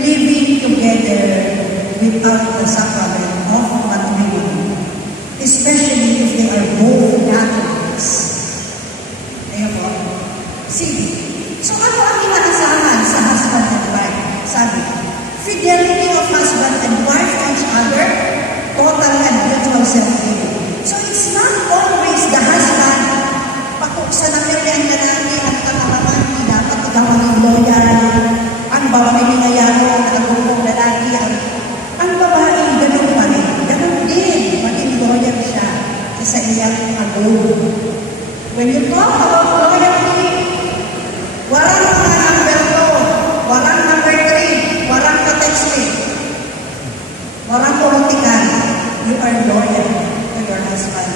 living together without the sacrament of matrimony, especially if they are both Catholics. Ayun po. Sige. So ano ang inaasahan sa husband and wife? Sabi, fidelity of husband and wife to each other, total and mutual self-giving. So it's not always the husband, sa namili ang lalaki at katalaman, dapat ikaw maging loyal. Ang babae minayaro at ang lalaki, ang babae, ganun pa rin. Ganun din, maging loyal siya sa iyang agong. When you talk about loyalty, walang mga number 2, walang number 3, walang ka-texting, walang political. You are loyal to your husband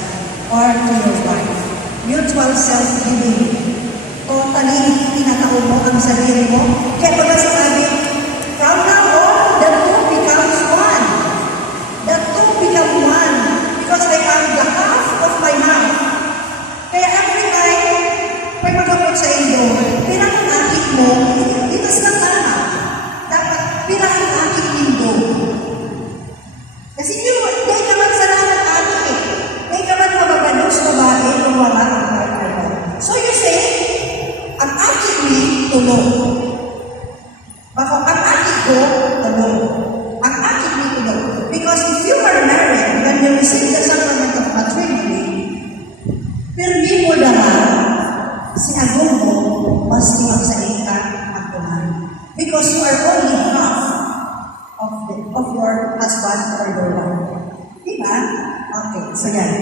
or to your wife. Mutual self-giving. Totally, tinatao mo ang sarili mo. Kaya pag sabi, from now on, the two becomes one. The two become one because they are the half of my mouth. Kaya every time, pag magkapot sa iyo, pirang ang aking mo, itas na tama. Dapat pirang ang aking lindo. Kasi dahil ka man sa lahat aking eh. Dahil ka man mababalos babae kung wala ang partner mo. So you say, ang aking ni, tulong. Bako, ang aking ko, tulong. Ang aking ni, tulong. Because if you are married, when you receive the sacrament of matrimony, pirmi mo naman, si agong mo, mas magsalita ang tuhan. Because you are only half of your husband or your wife. Diba? Okay, so yan.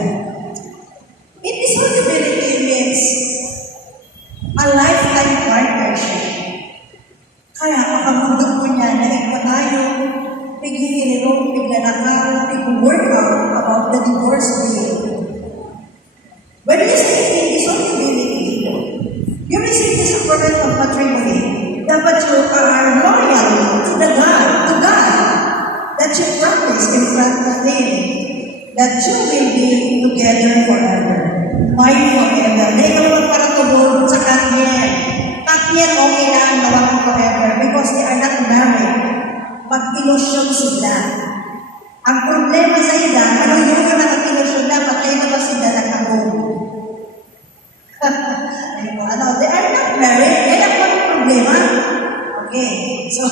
Indissolubility means a lifetime partnership. Kaya kapag mo niya na ikaw tayo, pag-iinirong, pag-nanakaw, pag-work out about the divorce bill. When we say indissolubility, you receive the sacrament of matrimony, dapat you are loyal to God, that you practice in front of Him, that you will be together forever. Why forever? May naman para tubod sa Katniel. Katniel okay lang nawang forever because they are not married. Mag-ilusyon sila. Ang problema sa ila, ano yung nakag-ilusyon na, patay na ba sila nakagong? They are not married. Kaya ang problema. Okay. So,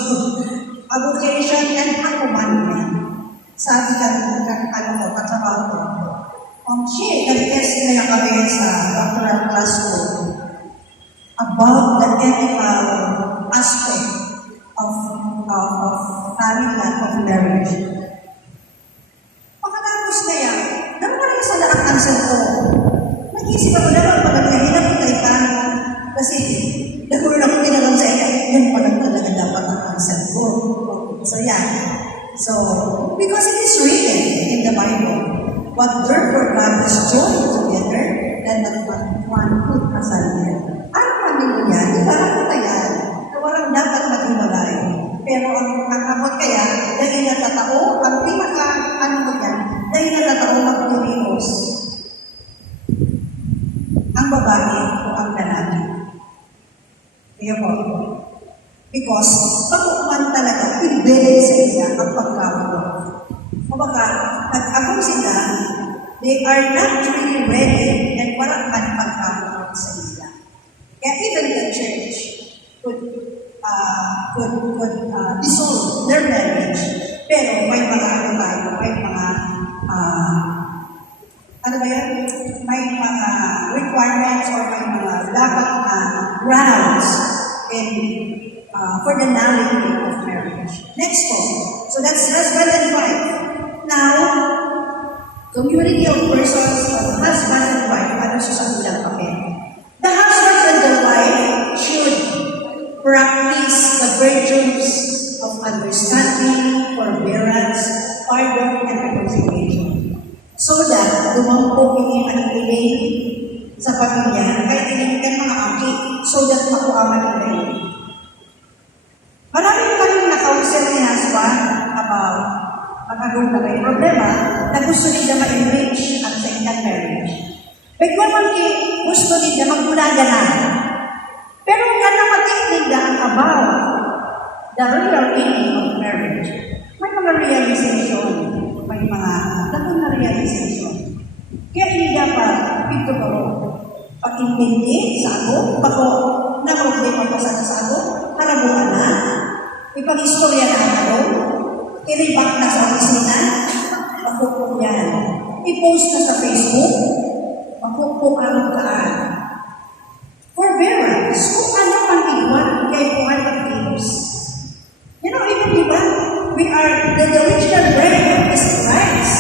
avocation and commandment. Sabi ka katrabaho ko. Nag-test na kami sa doctoral class ko about the ethical aspect of family and of marriage. Pagkatapos kaya, naman sa laang answer ko, nag-isip ako naman pagkakahinap ko kay Tano kasi nagulong ako tinanong sa iya, yun pa lang talaga dapat ang answer ko. So yeah. So, because it is written in the Bible, what therefore God has joined together, then that one put aside. Ano man niya, di ba ako kaya, na walang dapat mag-iwalay. Pero ang kamot kaya, dahil natatao, ang pinaka-ano mo yan, dahil natatao mag-turios. Ang babae o ang lalaki. Kaya po, because pag-uman talaga, i-bend sa iya ang pagkakaroon. Kumbaga, nag-agong sila, they are not really ready and parang pagkakaroon sa iya. Kaya even the church could dissolve their marriage, pero may mga may mga may mga requirements or may mga dapat na grounds for the nullity of marriage. Next one. So that's husband and wife. Now, community of persons of husband and wife, ano sa ilang papel? The husband and the wife should practice the virtues of understanding, forbearance, pardon, and reconciliation. So that dumampo ini manikiling sa pamilya, kahit tinignan mga aki, so that makuaman ang kayo. Maraming kaming na-counsel ni husband about magagong na may problema na gusto nila ma-enrich ang second marriage. Pagkaman gusto nila magmulaga na. Pero nga namatid nila about the real meaning of marriage. May mga realization, may mga dapat na realization. Kaya hindi dapat pagkabaro. Pag-intindi sa ako, bago na problema pa sa ako, harabuan na, ipag-istorya na ako, i-reback na sa opisina, makukuk yan. I-post na sa Facebook, makukuk ang kaan. Forbearance, kung ano pang iwan, kaya ipuhan ng Diyos. You know, even diba, we are the original bride is Christ.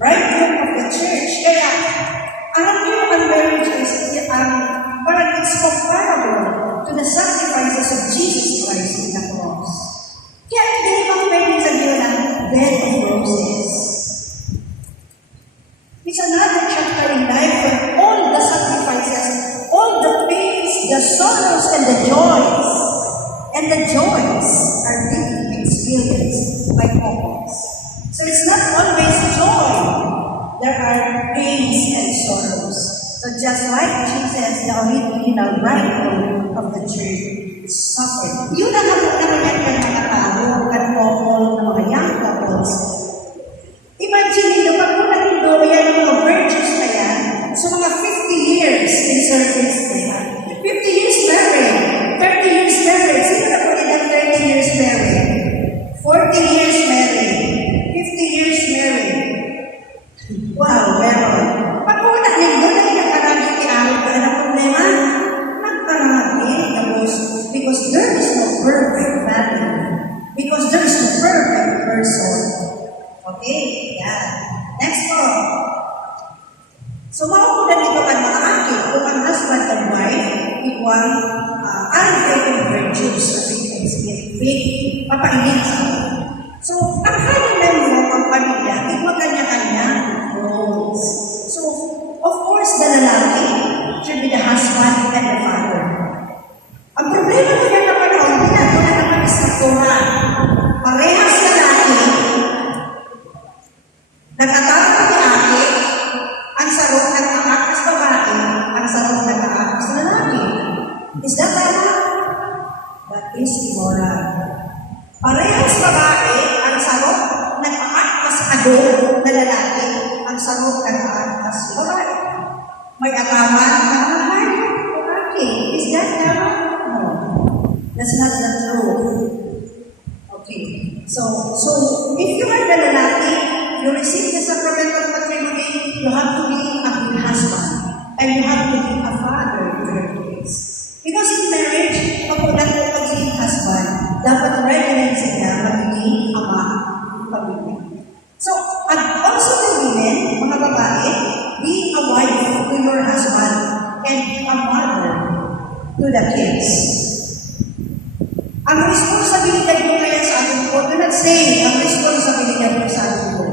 Bridegroom of the church. Kaya, alam niyo, ang marriage is, parang it's comparable to the sacrifices of Jesus Christ in the cross. Kaya, hindi naman pwedeng sabihin ng bed of roses. It's another chapter in life where all the sacrifices, all the pains, the sorrows, and the joys are being experienced by couples. So it's not always joy. There are pains and sorrows. So just like Jesus, the original bridegroom of the church, suffered. Yun ang naman yan mga tao, kan couple, ng mga young couples. Imagine nyo, pag muna nito, yan ang mga virtues na yan, so mga 50 years in service nila. 50 years married, 30 years married, sino na po nila 30 years married? 40 years married, 50 years married. Wow, meron. Pag muna nito, nagkakarami kialit ka na problema, nagkakarami because there is no perfect family, because there is no perfect person. Okay, yeah. Next one. So, makukuha dito ang mga akin kung ang husband and wife equal unfailing virtues as it is faith, papainin sa akin. So, ang kanilang mo ang pamilya, equal kanya-kanya roles. So, of course, the lalaki should be the husband and the father. Ang problema ko yan na panahon, ginagawa naman istruktura. Parehas lalaki, nagkatawag ni ate, ang sarong nagkakakas babae, ang sarong nagkakakas lalaki. Is that tama? That is immoral. Parehas babae, ang sarong nagkakakas adult na lalaki, ang sarong nagkakakas babae. May ataman ang mahal. Okay, is that tama? No. That's not the truth. Okay. So if you are the lalaki, you receive the sacrament of matrimony, you have to be a good husband. And you have to be a father to your kids. Because in marriage, kapag mo pagiging husband, dapat ready rin sila magiging ama ng pamilya. So, and also the women, mga babae, be a wife to your husband and a mother to the kids. Ang responsibilidad mo kaya sa atin po, do not say ang responsibilidad mo sa atin po,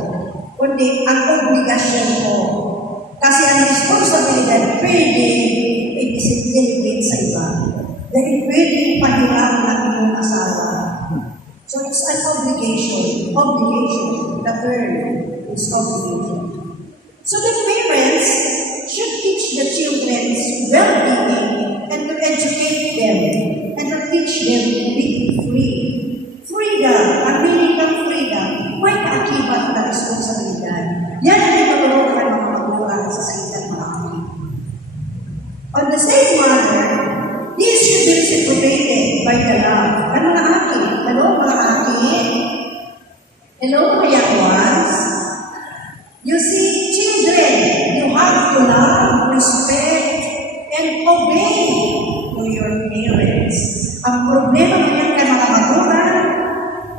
kundi ang obligasyon mo. Kasi ang responsibilidad pwede i-delegate sa iba. Dahil pwede pahirap ng iyong asawa. So it's an obligation. Obligation. The term is obligation. So the parents should teach the children's well-being and to educate them and to teach them to be free. Freedom, ang meaning ng freedom, may kaakibat na responsibilidad. Yan ang ipatulungan ng mga magulang sa salitan mga akin. On the same manner, this should be reciprocated by the love. Ano mga akin? Hello mga akin? Hello mga young ones? You see, children, you have to love, respect, and obey to your parents. Ang problema ngayon kay mga magulang,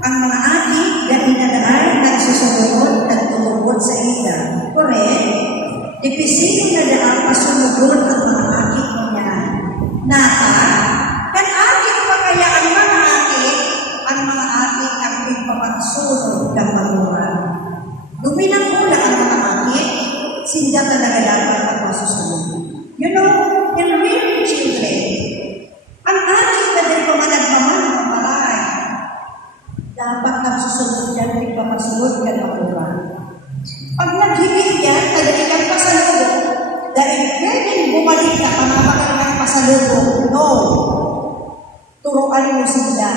ang mga aking gabi-nadaan nagsusunod at tutugod sa ila. Correct? Ipisipin na daan pasunod ang mga aking niya. Nata, kan aking pa kaya ang mga aking ang pagpapasunod ng magulang. Duminang hula ang mga aking, sinda talaga dapat ang masusunod. You know, in rearing children, ang aking na din pamanagmaman ng bahay, dapat ang susunod yan ay papasunod ng magulang. Pag naghigit yan, talagang kang pasalubong, dahil pwedeng bumalik na pamapagalang pasalubong. No. Turuan mo sila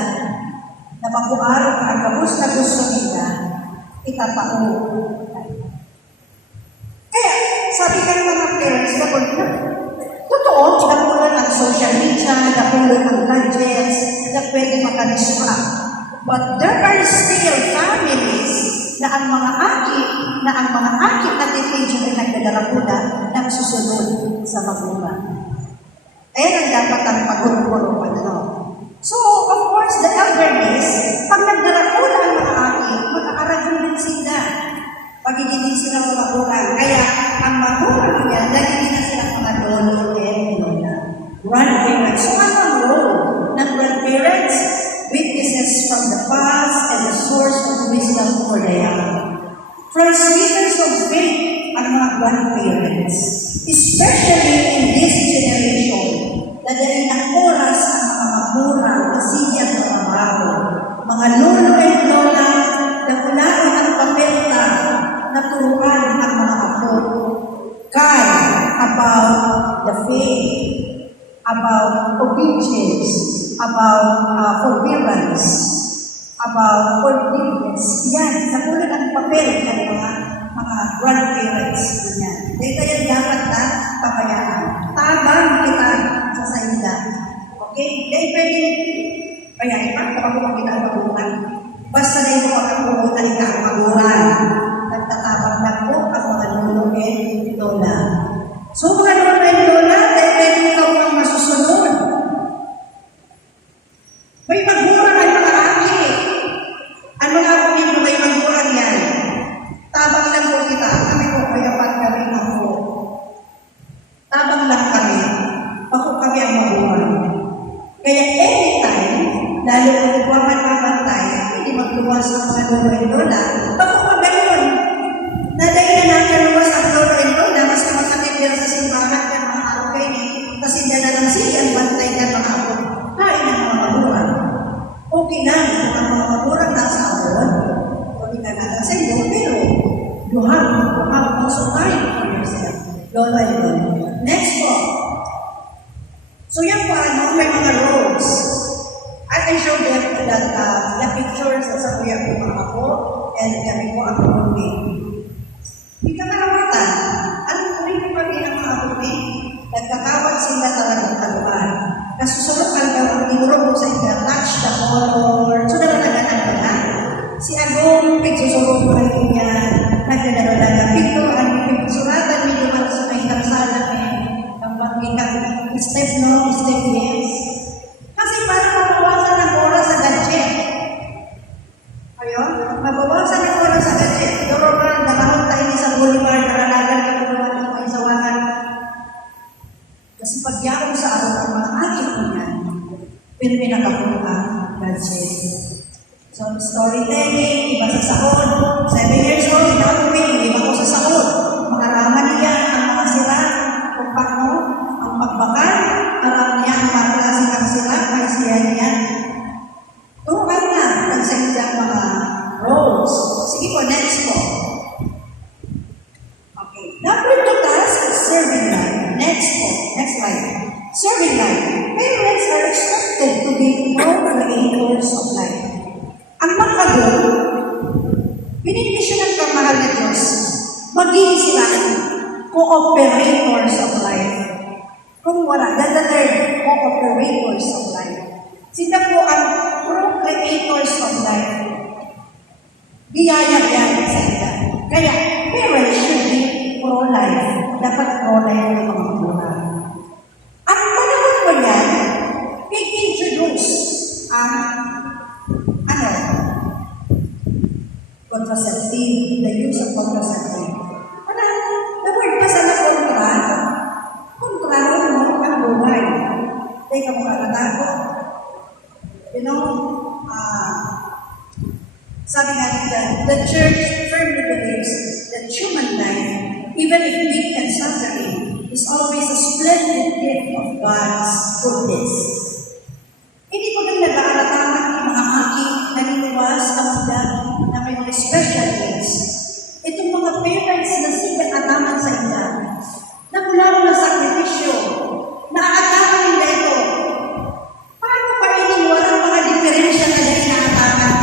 makuaro ka ang kabus na gusto nila, itatao. Kaya, sabi ka ng mga parents, totoo, napunan ang social media, napunan ang gadgets, na pwede makadistract. But there are still families na ang mga aki na teenager ay nagdadarapuda ng susunod sa magulang. Ayan ang dapat ang pagurong-gurong ano. So, of course, the elderlies, pag nagdarapuda ang mga aki, mag-aaragon din sila. Pagiging din sila mga magulang. Kaya, ang magulang niya, nagiging na silang mga lolo and lola. Grandparents. So, ano ang role ng grandparents? Witnesses from the past and the source of wisdom for the young. Transmitters of faith ang mga grandparents, especially in this generation, na dahil ng oras ang mga magmurang na sigyang trabaho, mga lolo and lola na unaon ang papelta na turuan ang mga apo. Kay about the faith, about obedience, about forbearance, about forgiveness. Yan, nakunan ang papel ng mga grandparents. Yan. Dito yan dapat na pabayaan. Tabang kita sa salita. Okay? Dahil pwede, payahin pa, kapag makita ang magulang. Basta na ito pagkakunan ka ang magulang. Nagtatabang na po ang mga lolo and lola. So, mga lolo and lola, dahil pwede ikaw ang masusunod. May magmurang ang mga aki. Ang mga ako dito may magmurang yan. Tabang lang po kita. Kami po kayapat kami ng po. Tabang lang kami. Ako kami ang magmurang. Kaya anytime, lalo kung nagwaman-abantay, hindi magluwas ang mga lolo and lola. Ako pa gayon. Nadali na natin luwas ang lolo and lola, mas makatipir sa simbahan ka mga araw kayo ni. Kasi dala ng siyan, bantay ka mga ako. Kain ang mga magmurang. Okay lang, kung ang mga magmurang nasa abon, okay ka natin sa iyo, pero you have also time for yourself. Lolo and lola. Next po. So yan po, may mga roles. I can show them that the pictures sa kuya ko mga ako and kami po ang kundi. Hindi ka malawatan. Anong kunin ko kami ng mga kundi? Nagkakawat sila talagang kaluan. Nasusunod ang gawang tinuro mo sa inyo, touch the color. So nalalagan ko na. Si Agong, pagsusunod ko rin niya, nagdadalaga. Picturean, suratan medyo para sa may kapsala ang pagkikang step no, step yes. Kasi para mabawasan ang oras sa gadget. Ayun, mabawasan ang oras sa gadget. Pero parang nakahon tayo sa boulevard, naralagan ka kung naman ang may sawangan. Kasi pagyakong sa araw ang mga akin ko yan, pero may nakahon ang gadget. So, storytelling, iba sa sahod. 7 years old, hindi iba ko sa sahod. Makaraman niya ang mga sira, kung paano, ang pagbakal, alam niya ang mga klase ng sira, may siya niya. Tuhan na, nagsayang mga roles. Sige po, next po. Okay. Number 2 task is serving life. Next po, next slide. Serving life. Parents are expected to be co-creators of life. Ang magkabot, binibisyon ng kamahal na Diyos, maging sila co-operators of life. Kung wala, the third, co-operators of life. Sila po ang pro-creators of life. Biyaya yan sa ila. Kaya, parents should be pro-life. Dapat pro-life ng mga magulang. At panahon ko yan, i-introduce ang contraceptive, the use of contraceptive. The word pa sa kontra mo ang buhay. Teka mo kakatago. You know, sabi nga nila, the church firmly believes that human life, even if weak and suffering, is always a splendid gift of God's goodness. Hindi ko nang nag-aalataman ng mga aki naniniwas ang muda na may mga special needs. Itong mga parents na sigat-ataman sa ina, na mula ko na sakripisyo, naaataman nila ito. Paano pa iniwala ang mga diferensya na dahil naataman?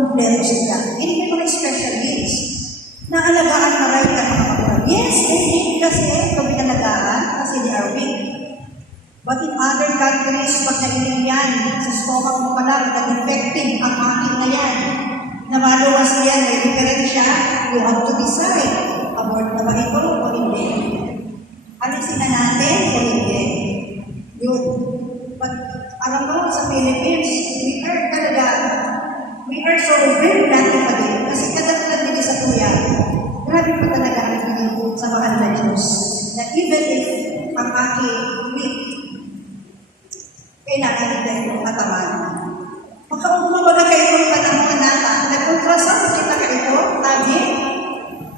kumpleto sila. Hindi may mga special needs. Naalagaan na right ka mga magulang. Yes, they need kasi ito pinalagaan kasi they are weak. But in other countries, pag nainig yan, sa stomach mo pala, nag-infecting ang aking na yan. Na maluwas na yan, may diferensya, you have to decide. Abort na ba ito o hindi? Alisin na natin o hindi? Yun. But alam mo, sa Philippines, we are so very lucky pa din. Kasi katulad din sa kuya, grabe pa talaga ang tingin sa mahal na Diyos. Na even if ang aking weak, kailangan din yung katawan. Makaumbaga kayo ng panahon nata, nag-ultrasound kita kayo, tabi,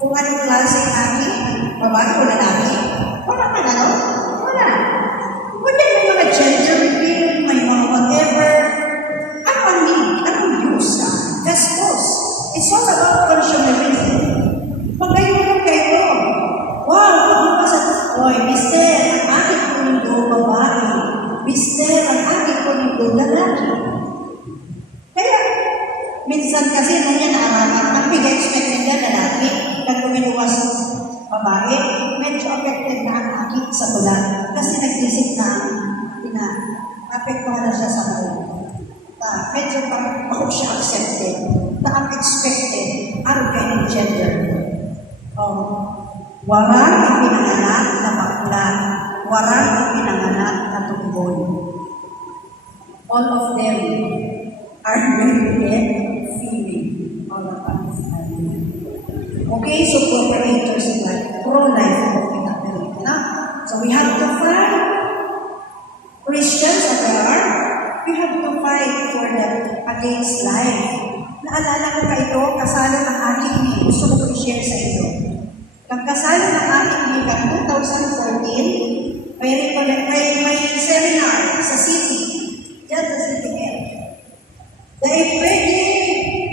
kung anong klase aking, babae o lalaki, wala ka na, no? Wala. Wala may mga gender reveal, may mga whatever. Anong use? Gastos. It's all about consumerism. Pagkayunong kayo, wow, pagmakasagot, oy, mister, ang aking kulindo, babae. Mister, ang aking kulindo, lalaki. Kaya, minsan kasi na niya naaraman, ang pig-expected niya lalaki, nang lumiluwas babae, medyo affected na ang aking sa tula. Kasi nag-isip na apektuhan na siya sa buhay. Medyo parang ako siya accepted, na ang expected, arrogant gender. Warang ipinanganak na bakla, warang ipinanganak na tungkol. All of them are very feeling. All of us are okay, so cooperators in life, pro-life, so we have to fight. Christians as they are, we have to fight for them against life. Naalala ko ka ito, kasalan ng aking ni. Gusto ko i-share sa iyo. Pagkasalan ng aking ni, 2014, may seminar sa city. Diyan sa city care. Dahil pwede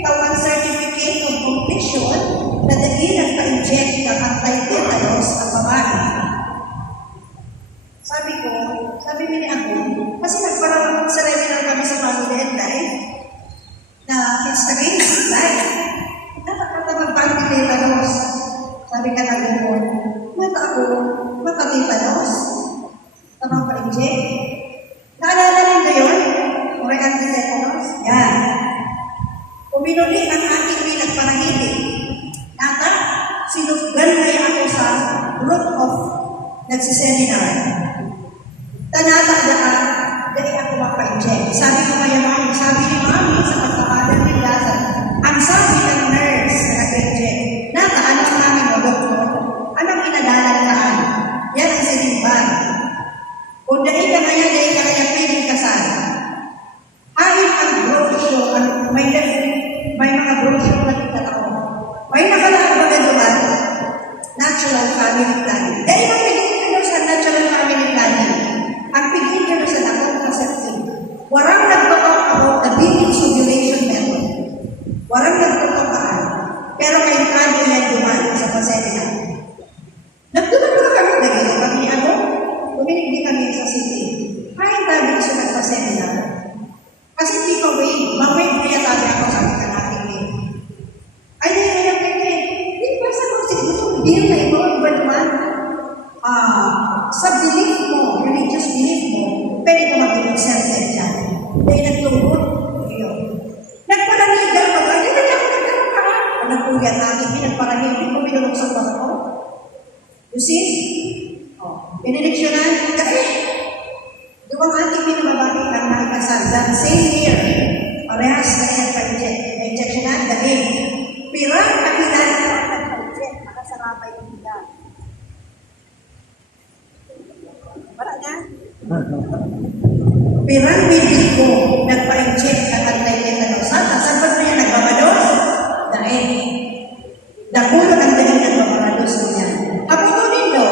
tawang certificate of completion na dahil nagpa-inject ng anti-tetanus ang babae. Sabi ni ako, kasi nagparang sa seminar kami sa Family and Life, na it's against life. Dapat mag-anti-tetanus. Sabi ka na gano'n, mata-tetanus? Tamang pa-inject? Naalala nyo yun? May anti-tetanus? Yan. Uminuli ang aking may nagpanahilig. Nata, sinugdan kaya ako sa group of nagsiseminar. Tanatagdaan, dahil ako mapa-inject. Sabi ko kaya mami, sabi ni mami sa pagkakadal nila, ang sabi ng nurse na nag-inject, nata, anong mami mo, doktor? Anong inadalalaan? Yan ang sinimban. Kung dahil ka kaya piling kasal. Kahit ang brochure, may mga brochure na kita ako. May nakalaan ba doon? Natural family planning. Dahil ang pigil ka sa natural family planning, ang pigil ka sa contraceptive. Warang nagpatok ako the baby ovulation method. Warang nagpatok ako. Pero kayo kanya yan duman sa pasensya. Nagduman ko kami naging kami ano? Buminig din kami sa city. Kaya tabi ko sa nagpasensya. Kasi hindi ko mamay kaya tabi ako sa mga natin eh. Ay, hindi ba sa kung hindi na ito, iba naman, sa belief mo, religious belief mo, pwede ko mag-accepted dyan. Dahil nagtungkot, yun. Nagparanigan ko, ay, hindi ako nagkaroon. Nagpuyat natin, nagparanigan ko, pinulong sa ko. You see? Pineleksyonan, kasi, duwang ating pinababati ang nakikasal, that same year, parehas na yan pa-injectionan, dahil, pirang kakilan, nakasarapay ng bilang. Para na? Pirang bibig ko, nagpa-inject at anti-tetanus. Saan ba na yan nagbabalos? Dahil, nakulo ang dahil nagbabalos niya. Ako ko nito,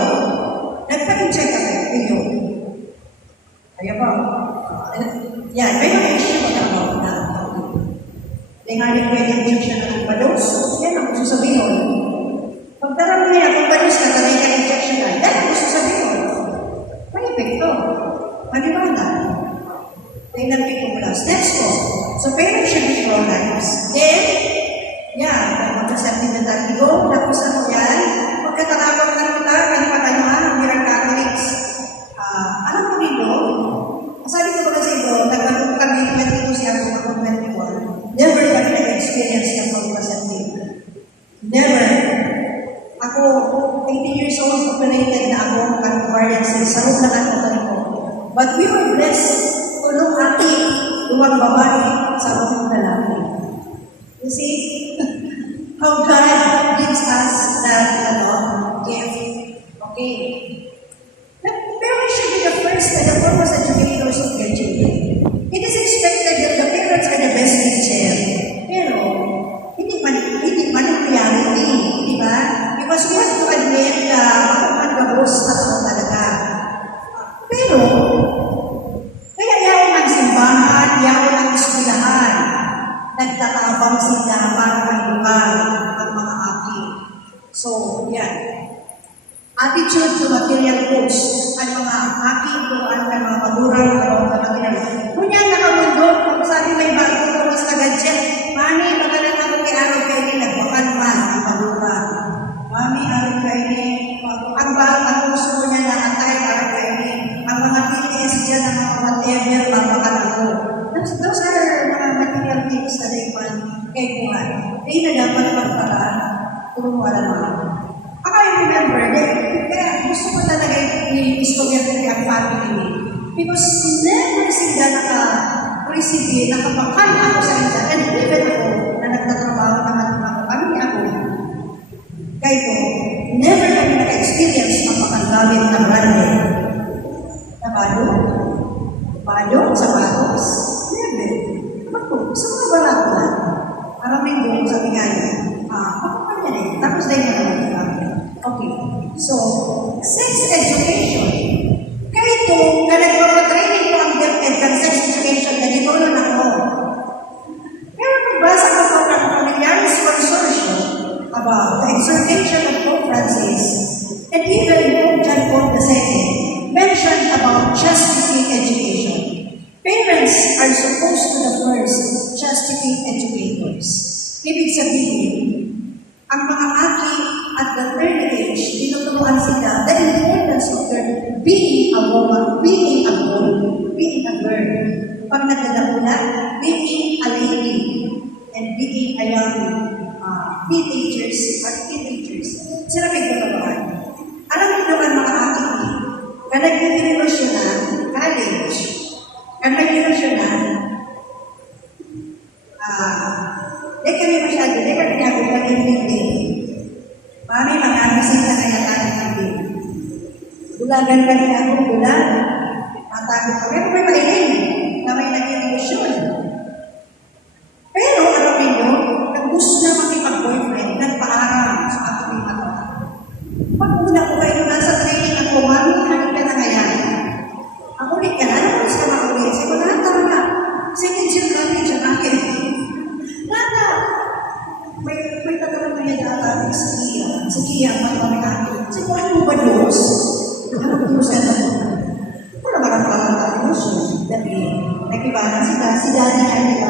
nagpa-inject ako. Iyo. Ayaw ba? Yan, may mga issue ba ako na nga rin pwede injection na nagbalos. Yan ang gusto sabihin. Pagtarang na yan, kung balos ka, tanay ka injection na, yan ang gusto sabihin. May epekto. Maniwala. Tingnan ko mula. Next po. So parents should be pro-lives. Then, yeah, mag-accepting na tayo. Tapos ano yan? Pagkatalabang na kita, kanipatayuan ang mirang Catholics. Alam mo dito, sabi ko ba sa ito, nagkaroon kami 22 siya ako 24. Never kami nag-experience ng pag-accepting. Never. Ako, 18 years old, operated na ako ng variances. Sa room lang ang tatali ko. But we were blessed tulong aking luwag babae sa mga lalaki. You see, how God gives us that gift. Okay. Pero we should be the first and the foremost educators of their children. It is expected that the parents are the best teacher. Pero, hindi man yung reality. Di ba? Because we have to admit na ako man gabos na ako talaga. Pero, kaya yaon ang simbahan, yaon ang eskwelahan. Nagtatabang sila para maibang ang mga aki. So, yan. Attitude to material goods. Ang mga aki, turuan ng mga madurang, ang mga material. Kunya, nakamundo, kung sabi may bago ko mas na-gadget, mani, magalang ako kay Araw kayo ni nagbakan man ang madurang. Mami, Araw kayo ni, ang bago, ang gusto niya na atay, Araw kayo ni, ang mga BTS dyan, ang mga whatever, babakan ako. Those are mga material things na naipan kay Kuhan. Hindi na dapat pagparaan, turuan naman. I remember that, kaya gusto ko talaga i-istorya ko ang family me. Because never sila naka-receive, nakapakan ako sa isa. And even ako, na nagtatrabaho naman ako, ako. Kaya ko, never kami naka-experience mapakanggamit ng branded. Nabalo? Balo? Sapatos? Never. Ako, sa mga barato na. Maraming doon sa bigay. Ako pa yan eh. Tapos dahil na naman ito. Okay. So, sex education. Kaya ito, na nagpapatraining ko ang DepEd ng sex education, na dito na ako. Pero nagbasa ko po ng Familiaris Consortium about the exhortation of Pope Francis, and even Pope John Paul II mentioned about chastity education. Parents are supposed to the first chastity educators. Ibig sabihin, ang mga aki at the early age, tinuturuan sila the importance of their being a woman, being a boy, being a girl. Pag nagdadapula, being a lady, and being a young teenagers. Sila may gagawin. Alam niyo naman mga aki, kung nag-university na, college, kung nag-university na, di kami masyado, di kami ako pag-ibig. Mami, mag-abisita kaya tayo natin. Bulagan ka rin ako, bulan. Matagod ko. Pero may mailing na may nag-ilusyon. Pero, alam niyo, nag gusto na makipag-boyfriend, nagpaaral sa aking mga. Pag una ko kayo nasa training ako, mami, ano ka na ngayon? Ako ulit ka na, ano ko sa mga ulit? Sabi ko, na. Second year kami dyan akin. Nada. May tagalang na yan ata sa Kia, ang sabi ko, ano ba Diyos? Ano ba Diyos na ito? Wala marang pangalaman Diyos. Dahil, nakibahan si Dani ay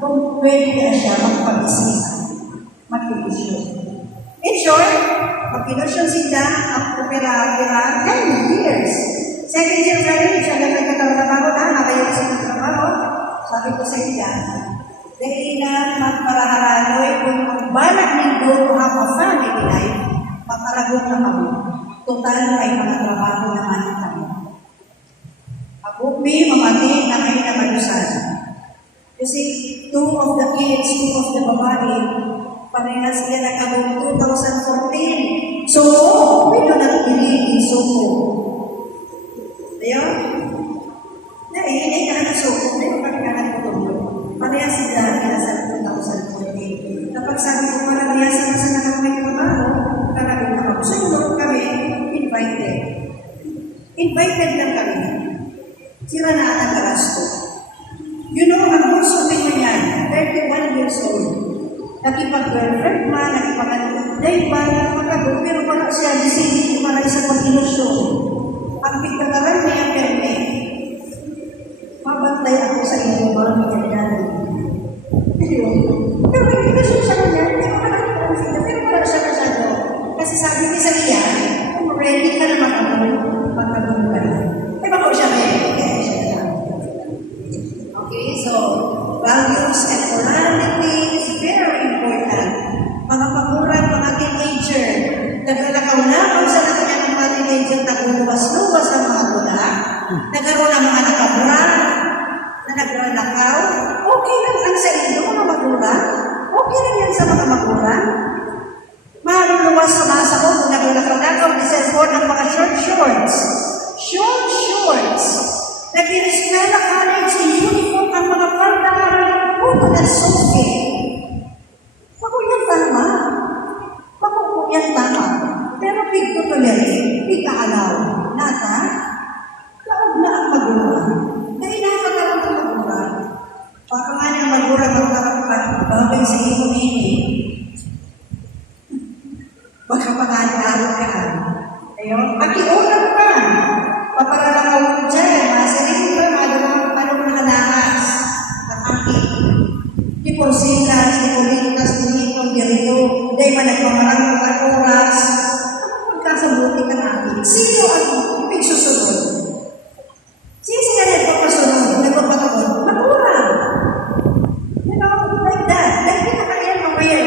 kung pwede na siya magpag-isip, mag-ilusyon. In short, mag-ilusyon sila ang opera 10 years. Second year kami, siya na nagkatatrabaho na, nakayon sa trabaho. Sabi ko sa iya, dahil na magparaharanoy kung ang balak nito to have a family life, makaragong na kami. Total ay mga trabaho naman kami. Ako, may mamati na kayo na malusan. Kasi two of the kids, two of the babae, parehas sila na kami 2014. So, we do not believe in Soko. Ayaw? Dahil, hindi ka na Soko, hindi ka na Soko. Parehas sila sa 2014. Kapag sabi ko parehas sila sa nakamay trabaho, karagin na ako. So, yung kami, invited. Invited lang kami. Sila na ang karasto. You know, ang gusto din yan, 31 years old. Nakipag-girlfriend man, nakipag-date man, nakipag-girlfriend, pero parang siya, disini ko para isang pag-ilusyon. Ang pagkakaroon niya, perme, mabantay ako sa inyo, mga minyan. hindi ka naman ako magkabungan. Eh, bako siya kayo. Okay, so, values and morality is very important. Mga paguran, mga teenager, naglalakaw-lakaw sa nakanya ng mga teenager, nagluwas-luwas ang mga budak, nagkaroon ng mga nakabra, na naglalakaw, okay lang ang sa inyo, mga magulang. Okay lang yan sa mga magulang. Maluluwas sa masa ko kung naglalakaw-lakaw, ni cellphone ng mga short shorts. Short shorts. Nag-iniskwela college in uniform ang mga parda, puto na soke. Makuyan tama. Makuyan tama. Pero pigto tolerate, pigkaalaw. Nata, kaog na ang magulang. Nainakataw ng magulang. Baka nga niyang magulang ang kapapan, babay sa iyo nini. Baka pangalaan ka. Ayun, makiulang ka. Paparalakaw ko dyan, masarili ko, ano nakalahas. Nakakit. Di po silas, di po litas, di po dirito, di man nagpamarang mga oras. Magkasabuti ka natin. Sino ang pigsusunod? Sino sila nagpapasunod, nagpapatunod? Magulang. You know, like that. Like kita kaya mamaya.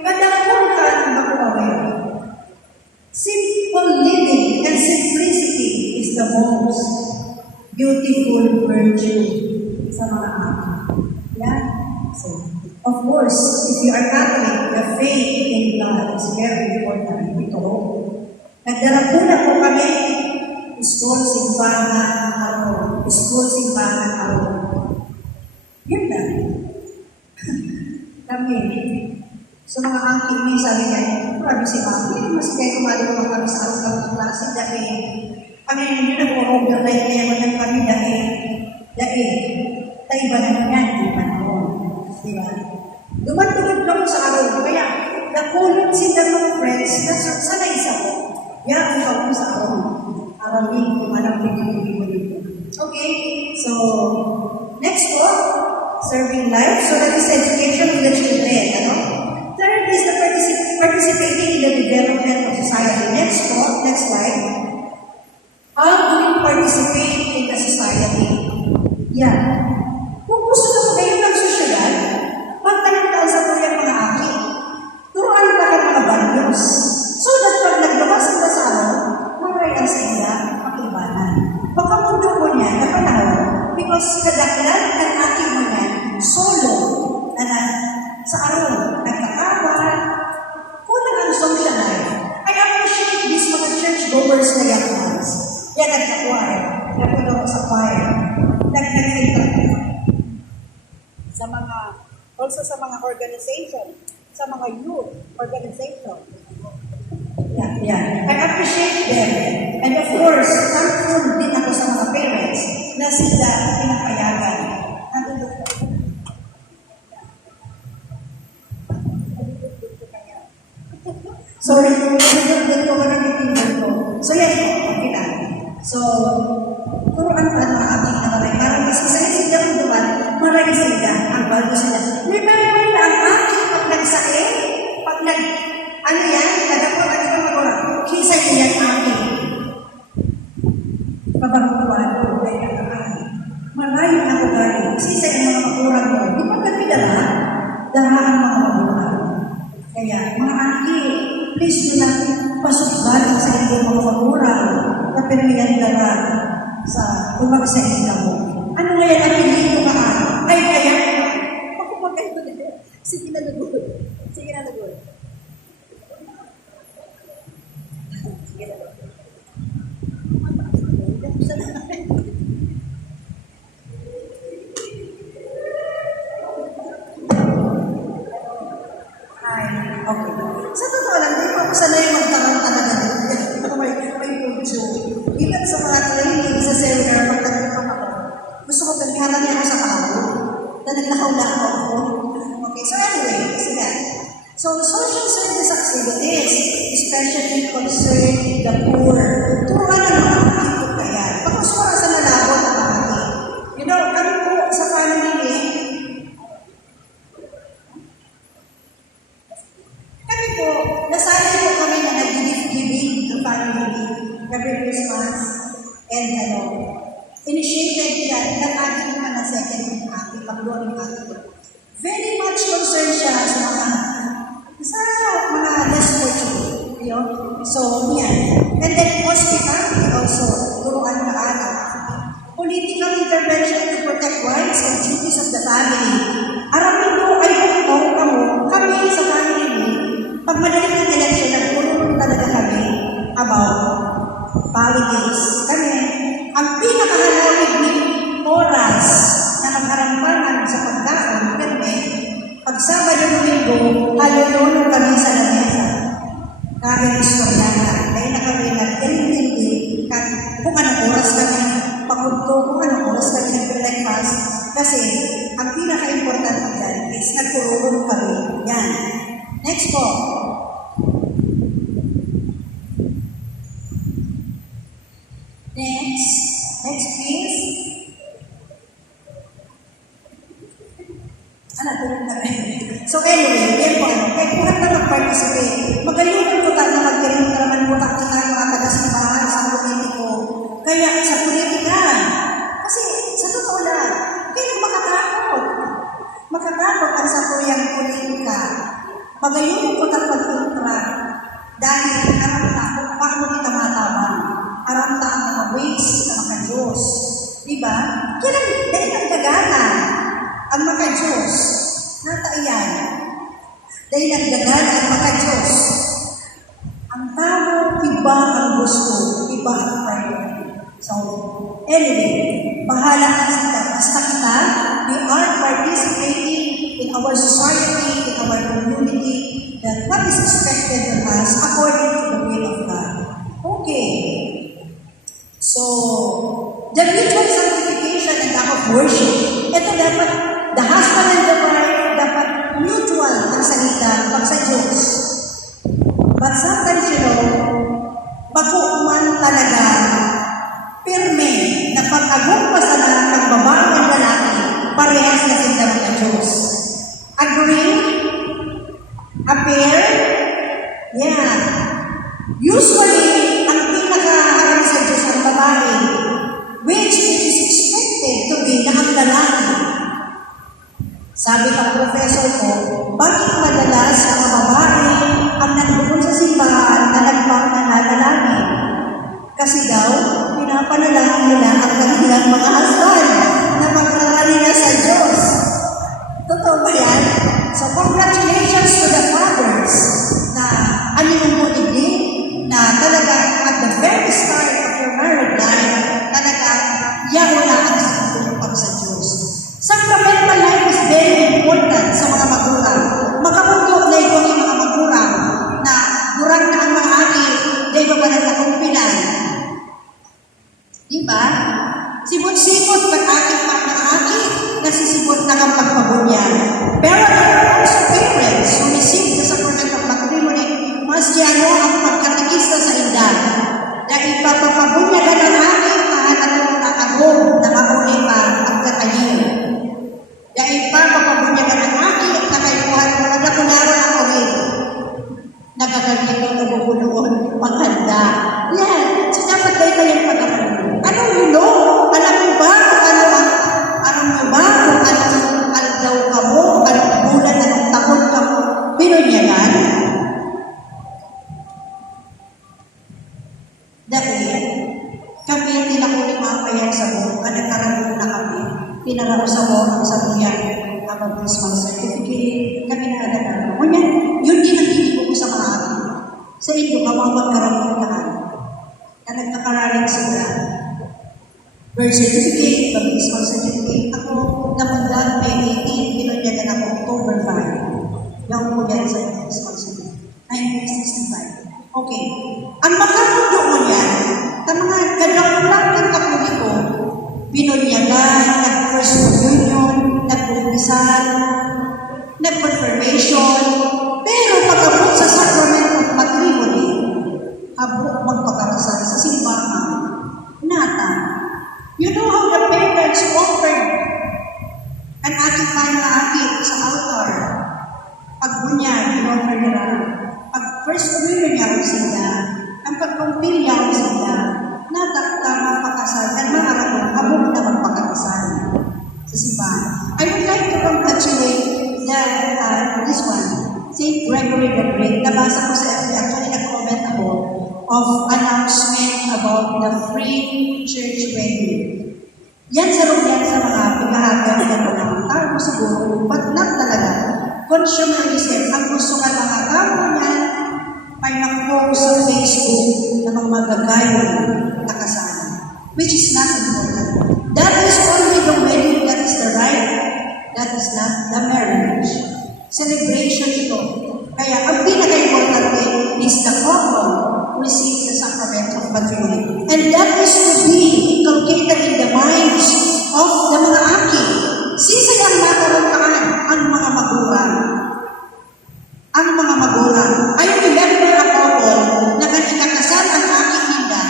Kadang-kadang ka ang makuaway. Simple living and simplicity is the most beautiful virtue sa mga anak. Yeah? So, of course, if you are Catholic, the faith in God is very important. Ito, nagdarapuna po kami, school, simbahan, araw. School, simbahan, araw. Yun na. Kami, sa mga angkin may sabi niya, grabe si Mami, mas kayo kumalito kami sa araw ng klase dahil kami hindi na po overnight kaya walang kami dahil taiba naman yan, di ba noon? Di ba? Dumatulog lang sa araw, kaya nakulog sila mga friends na sanay sa ko. Yan ang ako sa araw. Arawin, kung alam ko yung dito. Okay, so next po, serving life. So that is education of the children. Ano? Third is the participating in the development of society. Next slide. How do you participate in the society? Yan. Kung gusto na mo kayo ng sosyal, magtanong sa mga mga aki. Turuan ka ng mga values. So that pag naglabas ka sa maraya sa ila, makibanan. Baka mundo mo niya, napanahon, because kadaklan ang aki mo niya, solo, na sa araw, nagkakawan, kulang ang social life. I appreciate this mga church-goers na yakmas. Yan nagkakuway, nagkulong sa choir, nagkakita. Also sa mga organization, sa mga youth organization. Yeah. I appreciate them. And of course, thankful din ako sa mga parents na sila pinapayagan. Sorry, nagdagdag ko nagtitindan ko. So yan po, okay na. So, turuan pa ng ating nakalay. Parang kasi sa sila kung duman, marami sila ang bago sila. Remember na ang aking pag nagsakit, pag ano yan, nagapot at ito magulang, kisa niya ang aking. Pabagutuan, kaya kakain. Marami na ko galing. Sisa yung mga magulang mo. Di ba nagpidala? Dahil ang mga magulang. Kaya, mga aking, please do not pasukbalan sa inyong mga magulang na pinamiyan ka sa kumag sa isla mo. Ano ngayon ang pinito ka? Ay, kaya Ako magkaito din. Sige na lagod. Sige na lagod. Sige na lagod. Okay. Sa totoo lang, di ko ako sanay magtanong talaga dito. may video. Even sa mga training, sa seminar, magtanong ako. Gusto ko tagharan every Christmas. And initiated yan ng ating mga second ating pagluwang ating. Very much concerned siya sa mga less fortunate. So, yan. And then hospitality also, turuan ka anak. Political intervention to protect rights and duties of the family. Aramin mo, ay kami sa family mo, pag madaling ng election, nagpulong talaga kami about politics. Kami, ang pinakahalawig ng oras na magharampangan sa pagkaon, kami, pag Sabado Domingo, halulunod kami sa lamesa. Kahit istoryahan, dahil na kami nag-intindi kung anong oras kami pagpunto, kung anong oras kami nag-breakfast. Kasi, ang pinaka-importante dyan is nagpulong kami. Yan. Next po. Next please. Tulog na rin. So anyway, yan po. Kaya kung handa mag-participate, magayunan ko tayo na magkaroon naman po tayo mga taga-simbahan sa politiko. Kaya sa politika, kasi sa totoo lang, kaya makatakot. Makatakot ang sa tuyang politika. Magayunan ko tayo pag-kontra dahil nakatakot paano kita matabang. Aramta ang mga ways ng mga Diyos. Diba? Kaya dahil ang gagana ang mga Diyos. Nataiyan. Dahil ang gagana ang mga Diyos. Ang tao, iba ang gusto. Iba ang priority. So, anyway, bahala ka sila. Basta kita, we are participating in our society, in our community, that what is expected of us according to the will of God. Okay. So, the mutual sanctification and act of worship, ito dapat, the husband and the wife, dapat mutual ang salita pag sa Diyos. But sometimes, baguman talaga, pirme, na pag-agong pasalan ng babae at lalaki, parehas na sila ng Diyos. Agree? Appear? Yeah. Usually, ang pinaka-harap sa Diyos ang babae, which is expected to be na ang lalaki. Sabi ng professor ko, bakit madalas ang babae ang nagbubuon sa simbahan na nagpapanalalaki? Kasi daw, pinapanalangin nila ang kanilang mga husband na magkarari na sa Diyos. Totoo ba yan? So, congratulations to the fathers na anong mo na talaga at the very start of your married life, talaga yawala ang pag sa Diyos. Sacramental life is very important sa mga magulang. Makamundo na ito ng mga magulang na durang na ang mga ani, dahil ba na nakumpilan. Diba? Sibot-sibot pag aking pag-aaki, nasisibot na kang pagpabunya. Pero there are also parents who receive the sacrament of matrimony, mas diyano ang pagkatikista sa indan. Dahil papapabunya ka ng aking mahanatong nakagong na mabuli pa ang katayin. Dahil papapabunya ka ng aking at nakaipuhan mo na nakunaro ang ulit. Nagagagito na bubunoon paghanda. Yan. So dapat kayo kayong pagkakaroon. Anong you know? Alam mo ba kung anong aldaw ka mo, anong bulan, anong takot ka mo? Binunyagan? Dahil, kami hindi na kulit mapayang sa buong, nagkaroon na kami. Pinararo sa buong sa buyan, about Christmas certificate, kami na agad. Ngunyan, yun din ang tinipog ko sa mga akin. Sa inyo, kamawag karamang na nagkakaraling sila. Birth certificate, baptismal certificate, ako namundan May 18, pinunyagan ako October 5. Yung po yan sa baptismal certificate. 1965. Okay. Ang makamundo mo yan, sa mga kadakulang ng Katoliko, pinunyagan, nag-first communion, nag-baptisal, nag-confirmation, pero pag-abot sa sacrament of matrimony, habok magpagkarasal sa simbahan, nata. You know how the parents offered an aking panahakit sa altar. Pag-bunyag, in-offer nila. Pag-first communion niya sila, ang pag-compil niya sila, of the free church wedding. Yan sa yan sa mga pinahagal ng mga tao siguro, but not talaga. Consumerism, ang gusto ka mga tao niyan, may nag-post sa Facebook na mga magagayon na kasama, which is not important. That is only the wedding, that is the right, that is not the marriage. Celebration ito. Kaya ang pinaka-importante is the couple receives the sacrament of matrimony. And that is to be inculcated in the minds of the mga aki. Sisa ang mataruntaan ang mga magulang. Ang mga magulang. I remember a couple na ikakasal ang aking ninda.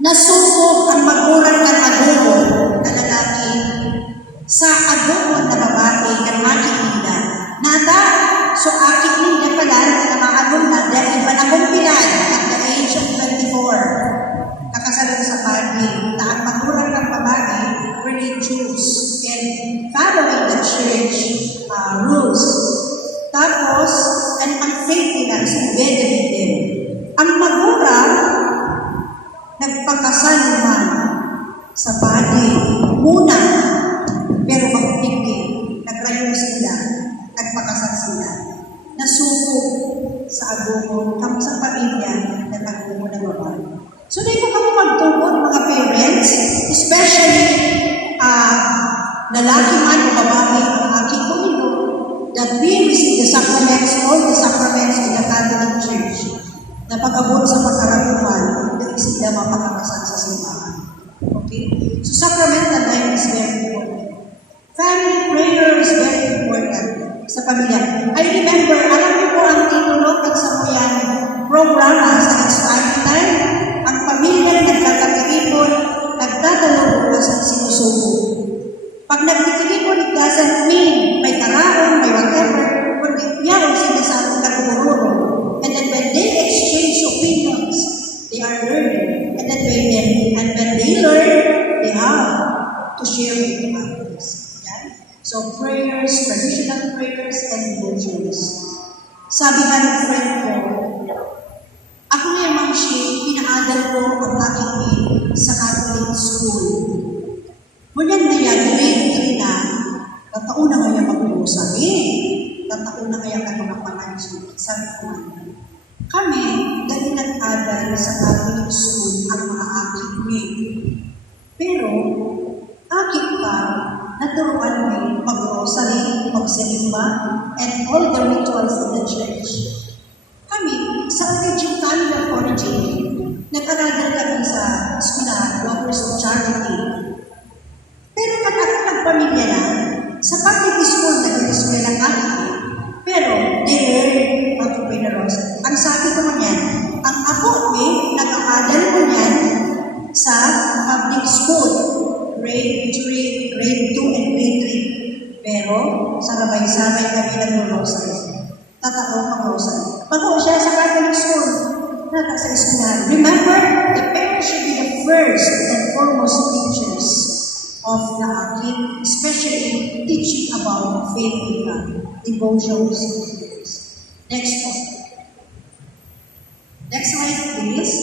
Nasuko ang magulang ng adobo na lalaki sa adobo na babae ng aking ninda. Nata, so aking ninda pala na maagong na dahil iba na kong pilay at the age of 24. Kakasalan sa pagi na ang magulang ng babae religious and following the church rules. Tapos, and ang faith nila is embedded in them. Ang magulang, nagpakasal naman sa body muna, pero magpipig, nagrayo sila, nagpakasal sila, nasuko sa agomo, kami sa pamilya na nag-agomo na babae. So, dito kami magtulog, mga parents, especially lalaki man o babae, ang aking kumino, that we receive the sacraments, all the sacraments in the Catholic Church, na pag-abot sa pagkarapuan, na sila mapakakasal sa simbahan. Okay? So, sacramental life is very important. Family prayer is very important sa pamilya. I remember, alam niyo po ang titulo at sa mga programa sa Inspiring Time, ang pamilya nagkakatiripon, nagtatalong sa sinusuko. Pag nagtitiripon, it doesn't mean may taraon, may whatever, kundi yaron sila sa ating kagururo. And then when they exchange opinions, they are learning. And then when they learn, they have to share with others. Okay? So prayers, traditional prayers, and devotions. Sabi nga ng friend ko, ako na yung pinaadal ko ang aking sa Catholic school. Ngunyan na yan, grade 3 na, tataon na ngayon mag-uusabi. Tataon na ngayon ako ng pangansin. Sabi ko kami, dahil nag-adal sa Catholic school ang mga aking pero, aking pa, naturuan mo mag-rosary, magsilimba, and all the rituals in the church. Kami, sa origin kami ng origin, nag-aradal kami sa eskwelahan, Daughters of Charity. Pero pag ako nagpamilya na, sa Catholic school, nag-eskwela kami, pero they learn how to pray the rosary. Ang sabi ko niyan, ang ako nag-aadal ko niyan sa public school, grade 3, grade 2, and grade 3. Pero, sa sabay-sabay kami nag-rosary. Tatao mag-rosary. Pag-o siya sa Catholic school, nata sa eskwelahan. Remember, the parents should be the first and foremost teachers of the aking, especially teaching about faith in God, devotions. Next one. Next slide, please.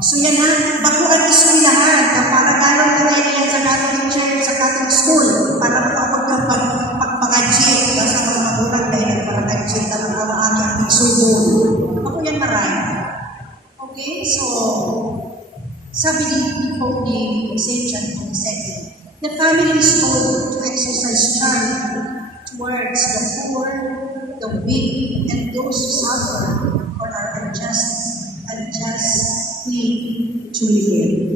So yan na, bago ang eskwelahan, na para gano'n na tayo yan sa Catholic Church, sa Catholic School, para pagpag-pag-pag-pag-pag-pag-pag-pag sa mga magulang dahil pagpag-pag-pag na mga aking aking subon. Ako yan marami. Okay, so, sabi ni St. John II, the family is told to exercise charity towards the poor, the weak, and those who suffer or are unjustly treated.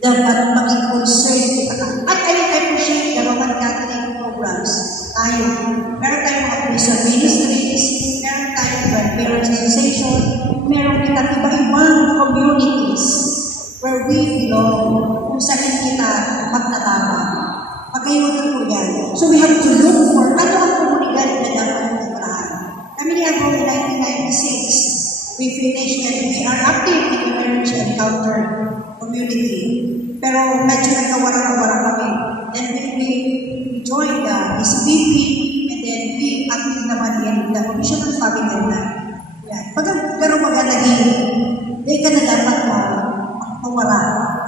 Dapat maging concerned kita. I appreciate the Roman Catholic programs. Meron tayong mga prison ministries, meron tayong grandparents organization, meron kita iba-ibang communities where we belong, kung saan kita magtatama. Pagkayunan po yan. So we have to look for ano ang komunidad na dapat itrahan. Kami ni Agro in 1996, we finished and we are active in the marriage encounter community. Pero medyo nagkawara-wara kami. Then we joined the SBP and then we active naman in the Commission on Family Life. Pero maganda din, hindi ka na dapat mawala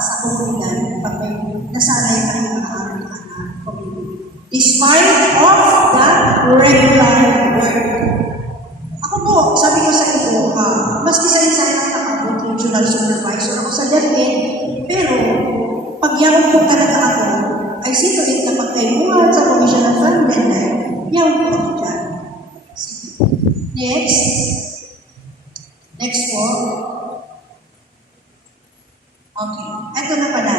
sa komunidad pag may nasanay ka ng mga anak community. Despite of the regular work. Ako po, sabi ko sa iyo, maski sa isang nakakabot, regional supervisor ako sa DepEd, pero pag yaon po talaga ako, ay sito din na pagkaimuhan sa Commission of Family and Life, yaon po ako dyan. Next. Next po. Okay. Ito na pala.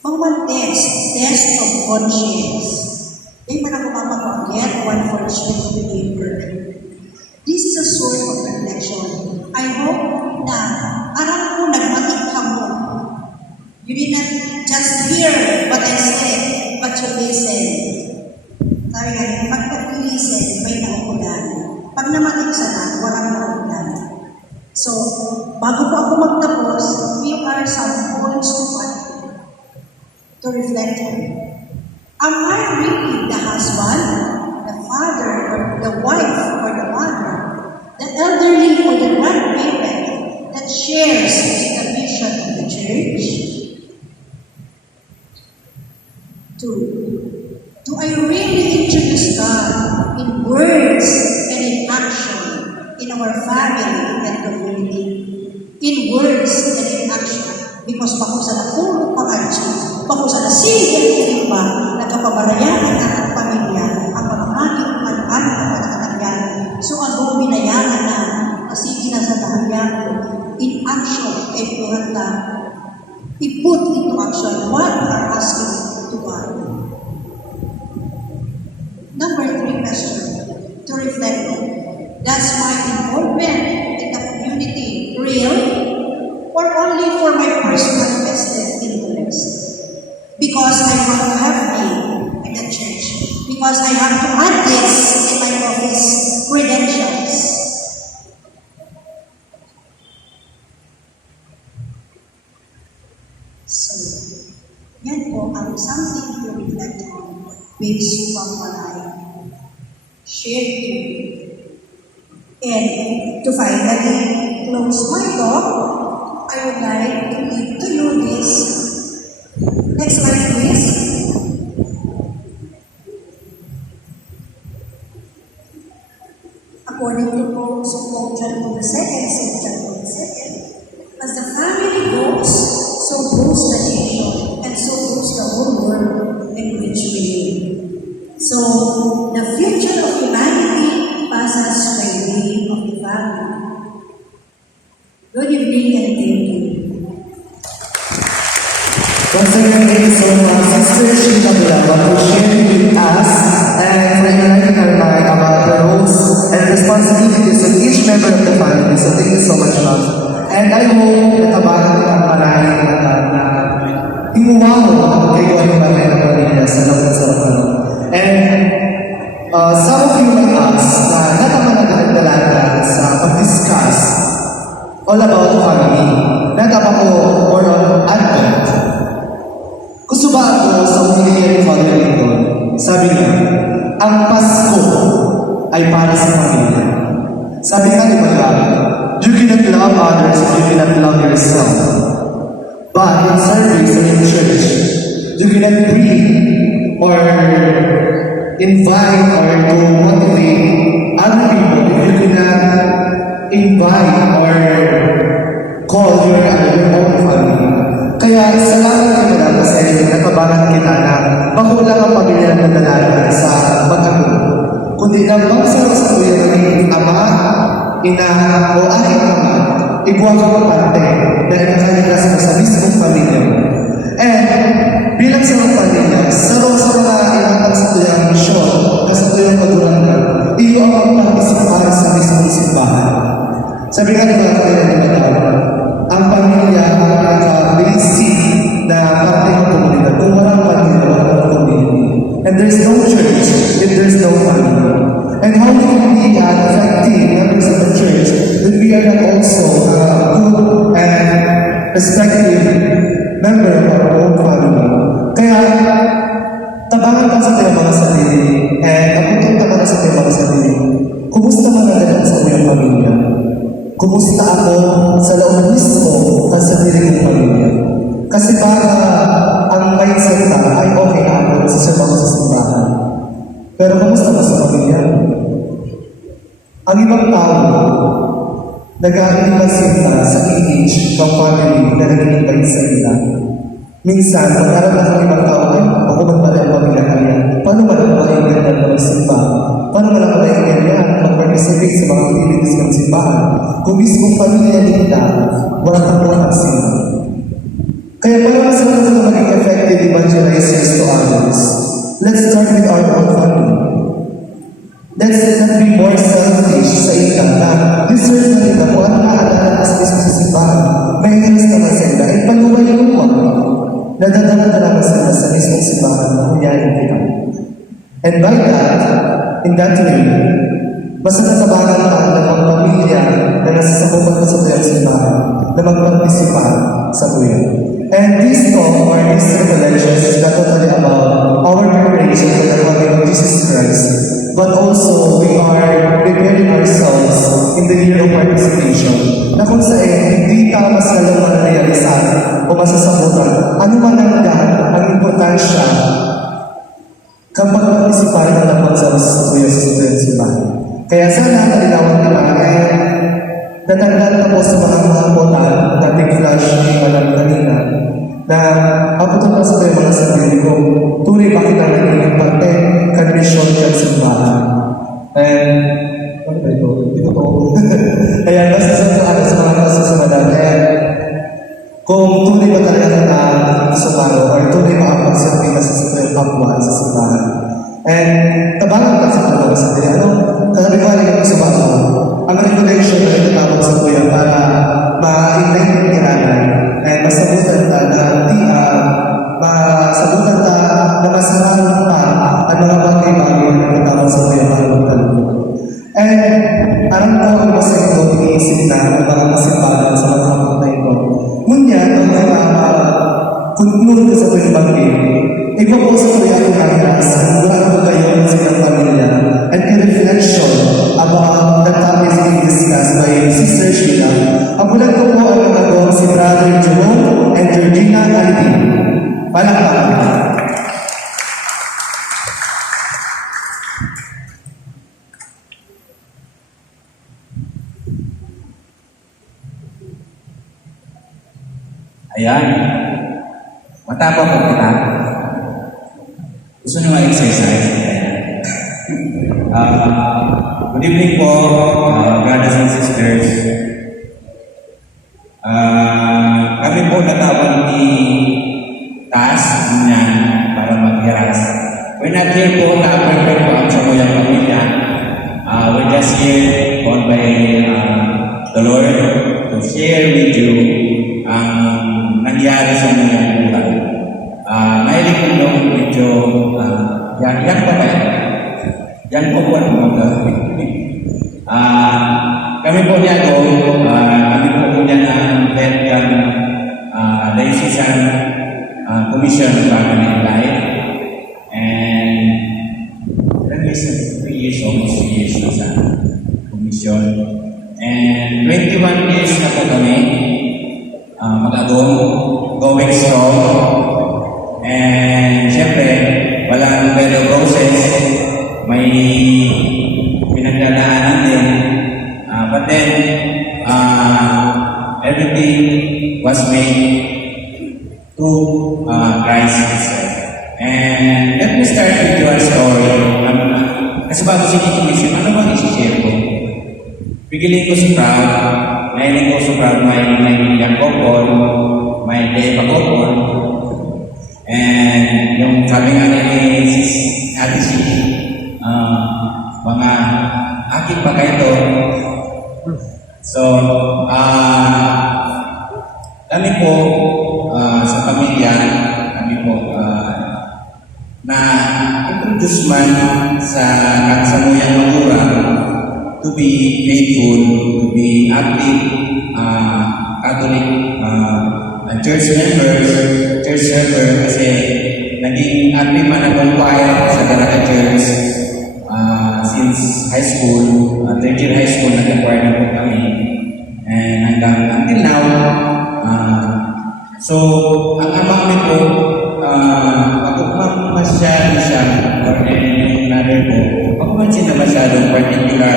Pang test of conscience. Ay man ako mapapagyan, one for check of the neighbor. This is a sort of reflection. I hope na aram ko nagmatik ka mo. You did not just hear what I said, but you listen. Sabi nga, pag nag-listen, may nauulan. Pag namatik sana, walang nauulan. So, bago po ako magtapos, here are some points to reflect on. Am I really the husband, the father, or the wife, or the mother, the elderly, or the grandparent that shares the mission of the church? 2. Do I really introduce God in words and in action in our family and community? In words and in action. Because bako sa napuno pangarso, bako sa nasigil iba, nagkapabarayaan ang pamilya, ang pamamaging an-an ang panakanagyan. So ang binayaran na, kasi sa tahayan, in action, ay purata, i-put into action what we are asking to God. Number 3 question to reflect on. Does my involvement in the community real or only for my personal vested interest? Because I want to have name in the church. Because I have to add this in my office credentials. So, yan po ang something to reflect on based from what I shared here. And to finally close my talk, I would like to read to you this. Next slide, please. According to books of Pope John Paul II, St. John Paul II, as the family goes, so goes the nation, and so goes the whole world in which we live. So, the future of humanity passes by way of the family. Good evening and thank you. Once again, thank you so much, Sister Sheila Bilaba, for sharing with us and for enlightening our mind about the roles and responsibilities of each member of the family. So thank you so much, ma'am. And I hope na tabahan din ang maraming na imuwaho ang kayo ng mga pamilya sa loob sa lahat. And some of you may ask na natamanagan talaga sa pag-discuss all about family. Natapa ko more on Advent. Gusto ba ako sa umiligyan ni Father Lincoln? Sabi niya, ang Pasko ay para sa pamilya. Sabi nga ni Madam, you cannot love others if you cannot love yourself. But in service and in church, you cannot bring or invite or to motivate other people if you cannot invite or call your own family. Kaya salamat kay Madam kasi natabaran kita na makulang ang pamilya ng nadalagan sa pagkakulo. Kundi lamang sa kasaluyan ng ama, ina o aking ama, iguang kapaparte dahil nakalikas mo sa mismong pamilya. And bilang sa mga pamilya, sa mga ilatang sa tuyang misyon, sa tuyang paguranggan, iyo ang magpapasimpan sa mismong simbahan. Sabi nga naman kayo ni Madam, ang pamilya ang nakabilisip na parte ng komunidad. Kung walang pamilya, walang community. And there's no church if there's no family. And how we can be effective members of the church if we are not also a good and respective member of our own family. Kaya, tabangan ka sa tayo mga sarili and aputong tabangan sa tayo mga sarili. Kumusta mga ganang sa iyong pamilya? Kumusta ako sa loob mismo ng sarili Kasi baka ang mindset na ay okay na ako, nagsiserve ako sa simbahan. Pero kumusta ba sa pamilya? Ang ibang tao, nag-aalingasinta sa image ng family na nag-invite sa ila. Minsan, pag-aralan ng ibang tao, ay, ako man pala ang pamilya kanya. Paano man ako maintindihan ng simba? Paano man ako maintindihan mag-participate sa mga activities ng simbahan? Kung mismong pamilya nila, walang tapuan ang simba. Kaya para sa mga maging effective evangelizers to others, let's start with our own family. Let's not be more selfish sa ika na research na nila kung ano naaalala sa mismo sa simbahan. May hinas naman sa ila, ay paluwa-luwa. Nadadala talaga sila sa mismong simbahan na kunyayin nila. And by that, in that way, mas natabangan tayo ng mga pamilya na nasa sabukan sa tuyang simbahan na magpartisipa sa tuya. And this talk or this recollections is not totally about our preparation for the coming of Jesus Christ, but also we are preparing ourselves in the year of participation na kung saan hindi tama sa lang mananayalisan o masasabutan ano man ang importansya kapag partisipahin na lang sa tuya sa tuyang simbahan. Kaya sana kalinawan nila ay natandaan na po sa mga botan na big flash ni Madam kanina na abutin na sa mga sarili ko tunay ba kita naging parte kandisyon ng simbahan. And ano ba ito? Hindi ko to. Kaya basta sa mga kaso sa Madam. Kaya kung tunay ba talaga kita sa paro or tunay ba ang pagsabi sa kapwa sa simbahan. And tabangan ka sa paro sa dili. Sabi ko alin sa bato, ang recollection na itatawag sa kuya para ma-ignite ng kiranan and masabutan ta na masamahan pa ang mga bagay-bagay na itatawag sa kuya para magtalong. And aram ko ang masaya ito, iniisip na ang mga masimpagan sa mga kapag na ito. Ngunyan, ang mga kununod sa tuwing bagay, iba po sa kuya ang kakasan, mula ko kayo sa silang pamilya, and in reflection about the topics being discussed by Sister Sheila, ang bulan ko po ang nagawang si Brother Jerome and Georgina Alvin. Palakpakan. Ayan. Matapang po kita. Gusto nyo ma-exercise? Good evening po, brothers and sisters. Kami po natawag ni Tas niyan para maghiras. We're not here po na prepare po ang samuyang pamilya. We're just here called by the Lord to share with you ang nangyari sa mga buhay. Mahilig ko nung medyo yan pa ba? Yan po po ang mga kami po niya kami po niya ang head ng Diocesan Commission of Family and Life. And that is 3 years, almost 3 years na sa commission. And 21 years na po kami going strong. And syempre, walang better process. May pinagdadaanan din. But then, everything was made through Christ Himself. And let me start with your story. Kasi bago si Commission, ano bang isi-share ko? Pigiling ko si Proud. Mahiling ko si Proud, may William Copon, may Deva Copon. And yung sabi nga ni Ate Si, mga aking pa kayo. So, kami po sa pamilya, kami po na introduce man sa kasamuyang magulang to be faithful, to be active Catholic church member kasi naging active man ang choir sa Galaga Church since high school, third year high school, nag-choir na po kami. And until now, So, ang amami po, ako masyado siya, or yung nanay ko, ako man sila masyadong particular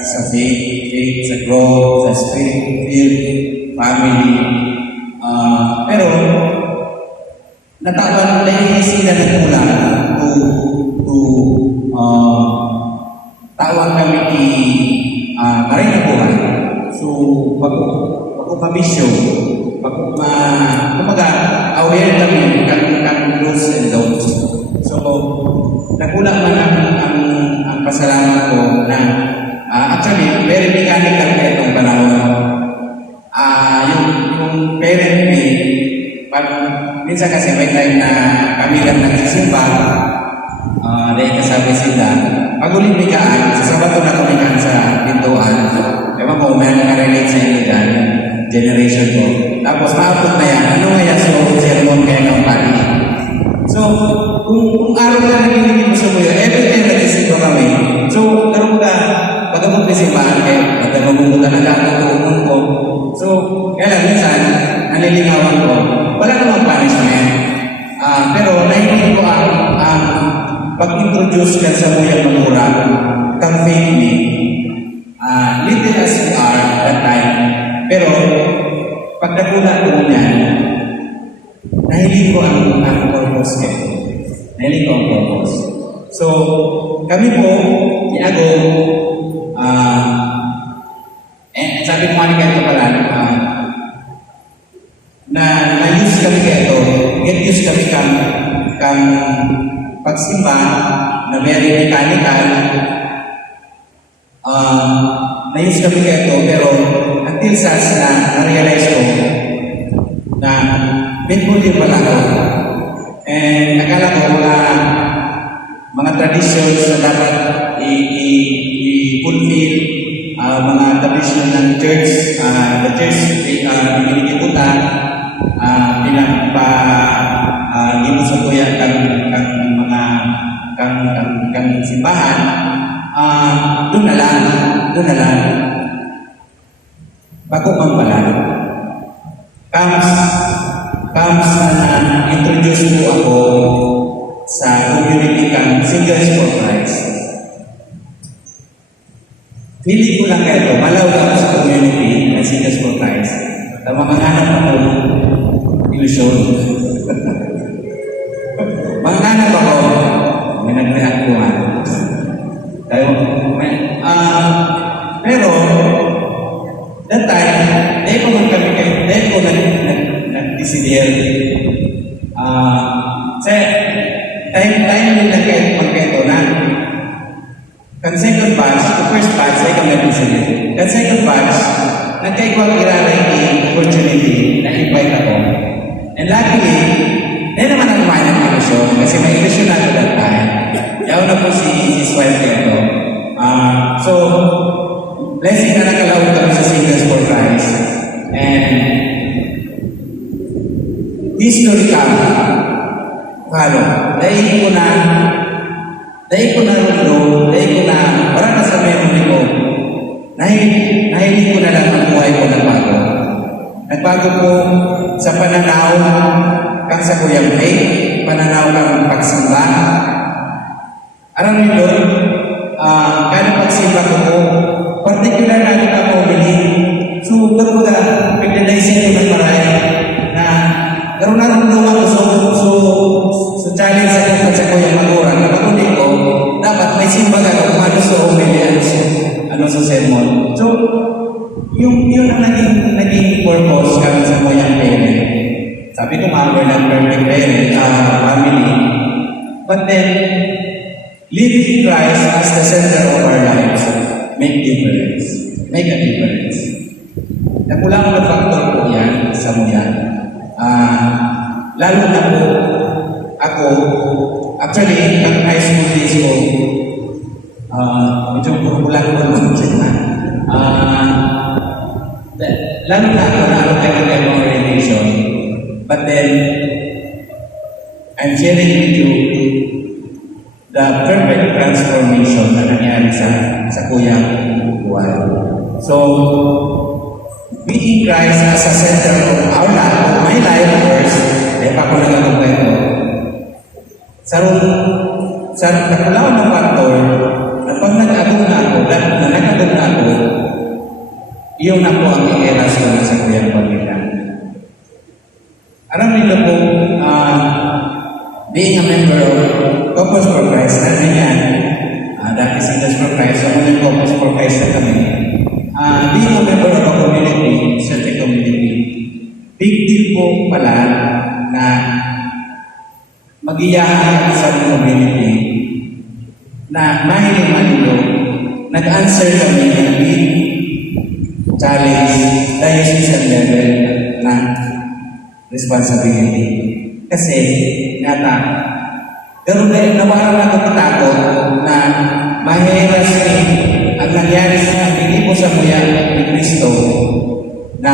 sa faith, sa growth, sa spirit, family. Pero, natawan na sila ng ulan tawag kami ni Marina Buhay. So, pag mamisyo, kumaga, aware kami ng do's and don'ts. So, nakulang man ang pasalamat ko na actually, very mechanical na itong panahon. Yung parent me, minsan kasi may time na kami lang nagsisimba, dahil kasabi sila, pag ulit bigaan, sa Sabato na kumikaan sa pintuan, ewan ko, may nakarelate sa inyo dyan, generation ko. Tapos maapot na yan, ano nga yan so sermon kaya ng pari? So, kung araw na nakikinig mo sa muyo, every time nagsisimba kami, so, karoon ka, pag ako nagsisimbahan kayo, pag mabubuta na lang ang ko. So, kaya lang minsan, nalilingawan ko, wala namang punishment. Pero nahilig ko ang pag-introduce ka sa muyang mamura, kang faith me, little as we are that time. Pero, pag nagulat ko niyan, nahilig ko ang purpose niya. Nahilig ko ang purpose. So, kami po, ni Ago, sabi ko nga ganito pala, na-use kami kayo, get-use kami kang pagsimba na very mechanical, na-use kami kayo, pero until such na na-realize ko na painful din pala ako. And akala ko mga traditions na dapat i-fulfill, mga tradition ng church, the church, pinilibutan, ginusukuyan kang simbahan, doon na lang. Bago man pala, comes na introduce mo ako sa community kang Singles for Christ. Feeling ko lang kayo, malaw ako sa community ng Singles for Christ. At mga anak ako, ilusyon. Mga anak ako, may nag-react ko nga. Pero, that time, dahil ko man kami kayo, dahil ko nag-decidir. Time nila kayo magkaito na. Kan second batch, the first batch, ay kami nag-decidir. Kan second batch, nagkaigwag iraray opportunity na invite ako. And luckily, dahil naman ang kumain ng ilusyon, kasi may ilusyon na ako that time. Yaw na po si Swipe Kento. So, blessing na nakalawag kami sa Singles for Christ. And historical, dahil ko na parang nasa memory ko, nahilig ko na lang ang buhay ko nagbago. Nagbago po sa pananaw kang sa Kuyang Faith, pananaw kang pagsimba. Aram nyo doon, kada pagsimba ko po, particular na ito ako bilhin. So, kumbaga, pagdadaisip ko ng maray na gano'n na rin naman so challenge sa kung sa Kuyang Magura, na patuloy ko, dapat may simba ka kung ano sa umili, ano sa sermon. So, yun ang naging purpose kami sa Kuyang Parent. Sabi ko nga, we're not perfect parent, family. But then, living Christ as the center of our lives make a difference. Nakulang na factor po yan sa muyan. Lalo na po, ako, actually, ang high school days ko, medyo kulang ko naman siya. Lalo na ako na ako tayo orientation. But then, I'm sharing with you the perfect transformation na nangyari sa Kuyang buhay. So, being Christ as a center of our life, of my life, sa nakulaw ng faktor, na pag nag-agong na ako, iyon na po ang i-eras ko na sa kuyang pamilya. Alam nila po, being a member of Caucus for Christ, namin yan, dati Singles for Christ, so muna Caucus for Christ na kami. Being a member of a community, certain community, big deal po pala na mag-iyahan ang isang community na mahiling manilo, nag-answer kami ng big challenge, diocesan level na responsibility. Kasi, ganoon na nawaran ako katakot na mahiras ang nangyari sa hindi po sa muya ni Kristo na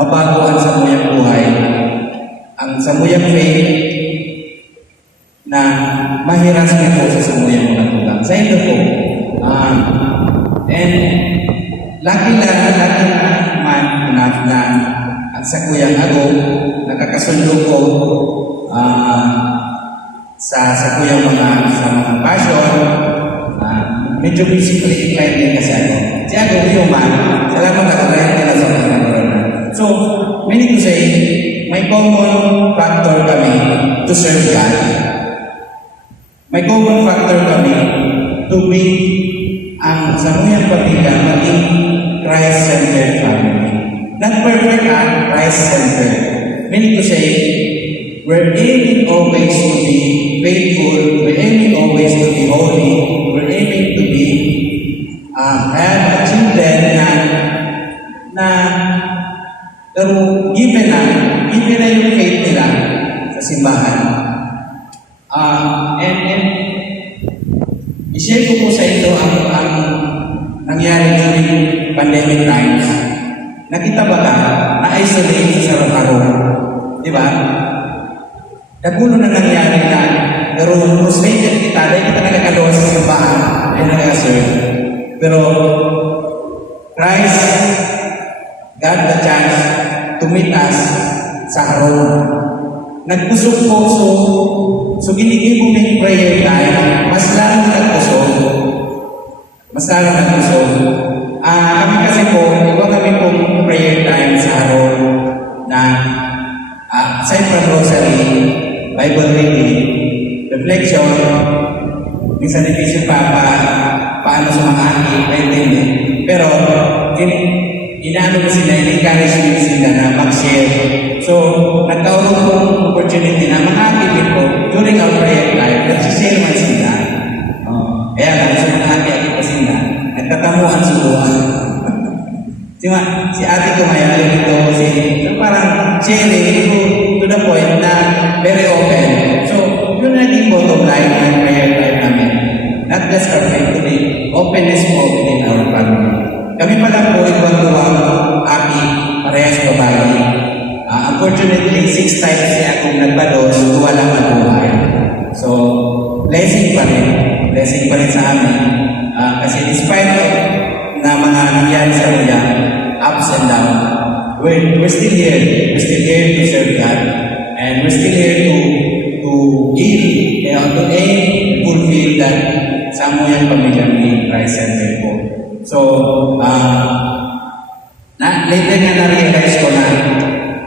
mabago ang samuyang buhay. Ang samuyang faith na mahiras niya po sa samuyang mga tulang. Sa ito po, and lucky na man enough na ang sa kuyang ako, nakakasundo ko sa kuyang mga passion, medyo physically inclined din kasi ako. Si ako, human, salamat ako rin nila sa mga corona. So, meaning to say, may common factor kami to serve God. May common factor kami to be ang samuyang pamilya maging Christ-centered family. Not perfect, Christ-centered. Meaning to say, we're aiming always to be faithful, we're aiming always to be holy, we're aiming to be have children na pero given na yung faith nila sa simbahan. And i-share ko po sa ito ang nangyari during pandemic times. Nakita ba ka na-isolate sa sarong-arong? Di ba? Nagulo na nangyari na pero frustrated kita dahil kita nagkakalawa sa simbahan ay nag-serve. Pero Christ got the chance to meet us sa harong. Nagpusok po so ginigib mo may prayer time, mas lalong nagpusok. Kami kasi po, iba kami po prayer time sa harong na aside from rosary, Bible reading, reflection, minsan natin paano sa mga aking, pero inaano ko sila, in-encourage nila sila na mag-share. So, nagkaroon po opportunity na mga aking po, during our prayer time, nagsishare man sila. Kaya lang, sa mga aking po sila, nagtatamuan sa buwan. Si ate ko ngayon ito, parang sharing to the point na very open. So, yun na din bottom line ng prayer time namin. Not just our faith, today, openness po within our family. Kami pa lang po, ikuwang aki, parehas babae. Unfortunately, 6 times siya akong nagbados, wala mabuhay. So, blessing pa rin sa amin. Kasi despite na mga nangyari sa muya, ups and downs, we're still here. We're still here to serve God. And we're still here to aim, fulfill that samuyang pamilya ni Christ-centered po. So, later nga na-realize ko na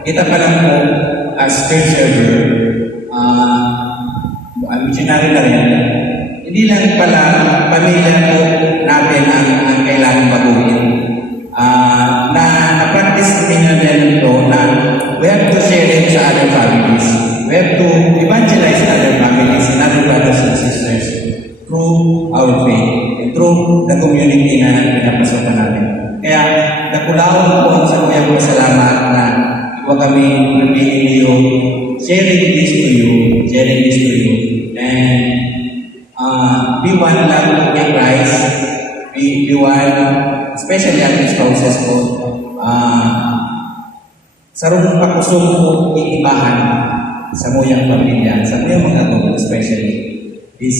kita pa lang po as church server, missionary na rin, hindi lang pala pamilya po natin ang kailangan baguhin. Na-practice namin na rin ito na we have to share it sa other families. We have to evangelize other families and other brothers and sisters through our faith and through the community na pinapasokan natin. Kaya nakulaon po ang sa kuyang pasalamat na iwa kami nabili niyo, sharing this to you, and be one love to kay Christ, be one, especially ang spouses po, sarong pakusong po iibahan sa muyang pamilya, sa muyang mga ito especially, is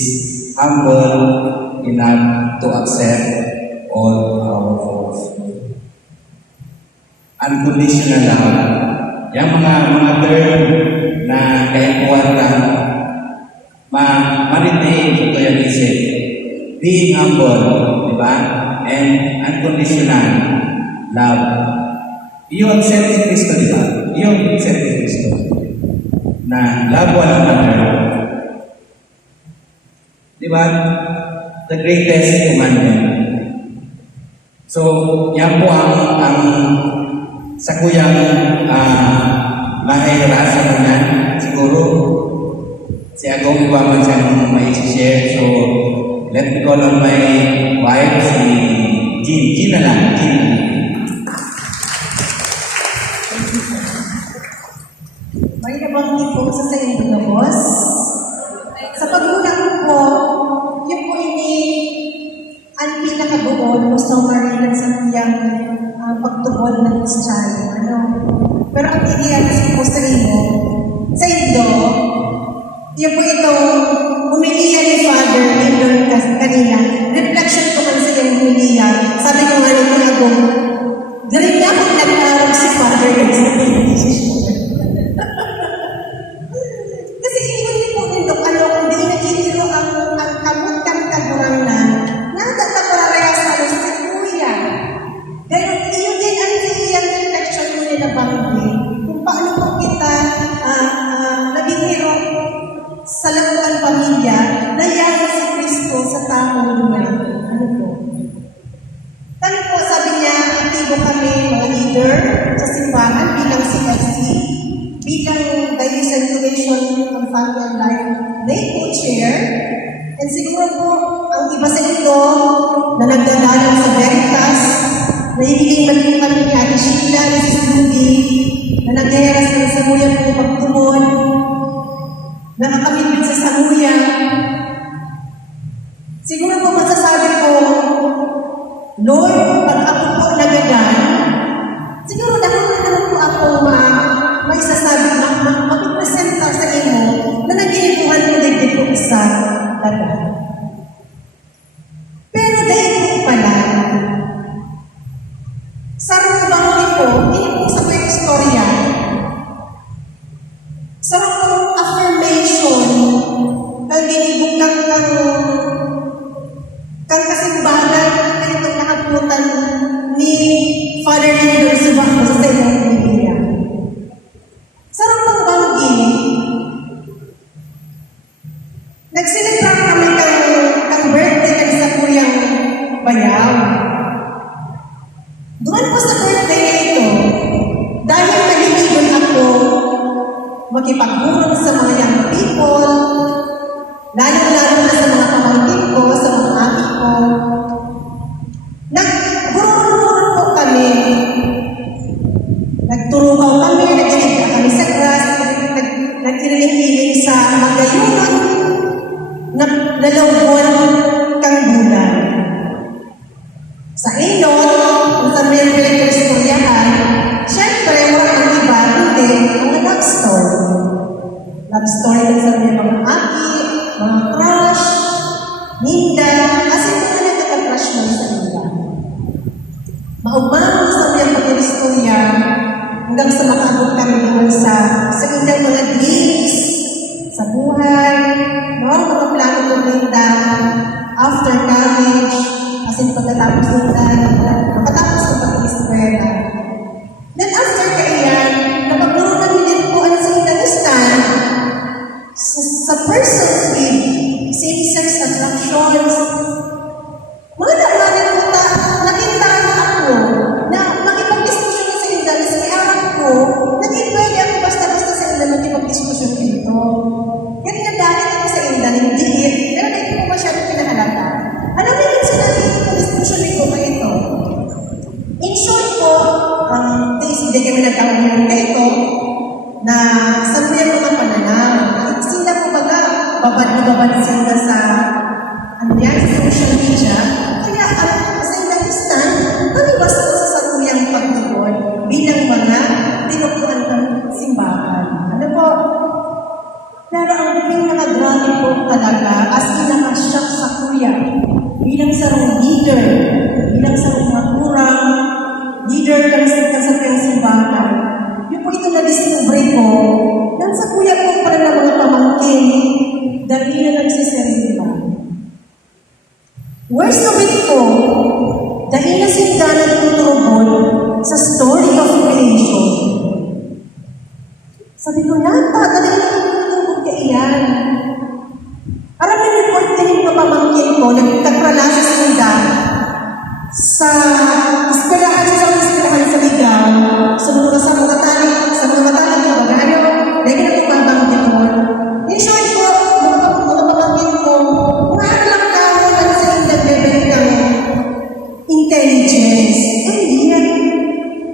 humble enough to accept all our faults. Unconditional love. Yung mga term na kayakuan lang, being humble, di ba? And unconditional love. Yung accept ni Kristo, di ba? Yung accept ni Kristo. Na love one another. Di ba? The greatest commandment. So, yan po ang sa kuyang mahihira sa kanya. Siguro, si Agong iba man siyang may share. So, let me call on my wife, si Jean. Jean na lang. Jean. May nabanggit po sa inyo na boss. Sa pag-unak po, yun po ang pinakabuod mo sa marinan sa kanyang pagtubod ng Kristiyano. Ano? Pero ang ideya kasi po sa inyo, yun po itong humiliya ni Father Lindon kanina. Reflection ko man sa iyong humiliya. Sabi ko nga nito na kung galing na akong nag-arap si Father Lindon. Kasi iwan niyo po nito, hindi nagtitiro ang kamot kang kagurangan na nagtaparaya sa sa kuya. Ganun, iyon din ang iyang reflection mo nila banggit. Kung paano po kita naging hero sa lahat pamilya na yaman si Kristo sa taong lumay. Ano po? Kaya po, sabi niya, aktibo kami mga leader sa simbahan bilang CFC, bilang Diocese Education on Family and Life, they co-chair. And siguro po, ang iba sa ito na nagdadalang sa Veritas, nahihiling maging kami ni Ate Sheila, ni Sis Ruby, na nagheheras ng samuyan po pagtumon, nakakamibig sa samuyan. Siguro po masasabi ko, Lord, pag ako po nagagan, siguro naman po ako maisasabi, mag-presenta sa inyo na naginibuhan ko din po sa dagat. Pero dahil po pala, sa rubang ko, hindi po sa may istorya, sa affirmation, kang ginibog kang kasimbahan, ganitong nakaputan ni Father Lindon sa bangko sa ilang Biblia. Sarap ng banggi, nagsilipran kami kang birthday ng sa kuyang bayaw. Doon po sa birthday na ito, dahil nahihigil ako makipagulong sa mga young people, lalo-lalo na sa mga pamangkin ko, sa mga ami ko, nagburong-burong po kami. Nagturugaw kami, nagsinig kami sa grass, nagkiriling-iling sa magayunan, nalawon kang bulan. Sa Inon, sa Mercury Istoryahan, syempre, walang iba, hindi, mga love story. Love story ng sa mga aki, mga crush, ninda, kasi mga nagkaka-crush mo sa iba. Maumang sa mga istorya, hanggang sa makaabot kami naman sa ilang mga dreams, sa buhay, no? Mga plano ko ninda, after college, kasi pagkatapos nila, pagkatapos ng pag-istorya. Then after kailan, napagulong namin din po ang sa Afghanistan, sa persons with same-sex attractions, mga nalaman po nakita ako na makipag-diskusyon sa Indanis, may anak ko, naging pwede ako basta-basta sa Indanis makipag-diskusyon dito. Yan nga dati ako sa Indanis, hindi, pero hindi ko masyadong pinahalata. Alam mo yun sinabi ko, diskusyon nito ba ito? In short po, hindi kami nagkakaroon na ito, na sa mga pananaw, sila po baga, babad sila sa social media, kaya sa Afghanistan, kami basta sa kuyang pagtugon bilang mga tinutuan ng simbahan. Ano po? Pero ang pinakagrabe po talaga, as pinakasyak sa kuya, bilang sarong leader, bilang sarong maturang, leader ng kasapang simbahan, yun po ito na-discover ko, nang sa kuya po pala ng mga pamangkin, dahil na nagsiserima. Sabi ko, Nata, dali na tutulog ka iyan. Alam na report din yung pamangkin ko, nagkatralasa sa Ligaw. Sa ispirahan sa Ligaw, sa mga matalik, ano, dahil na tumabang dito. In-short ko, mga pamangkin ko, kung ano lang tao lang sa indang level ng intelligence. Yan.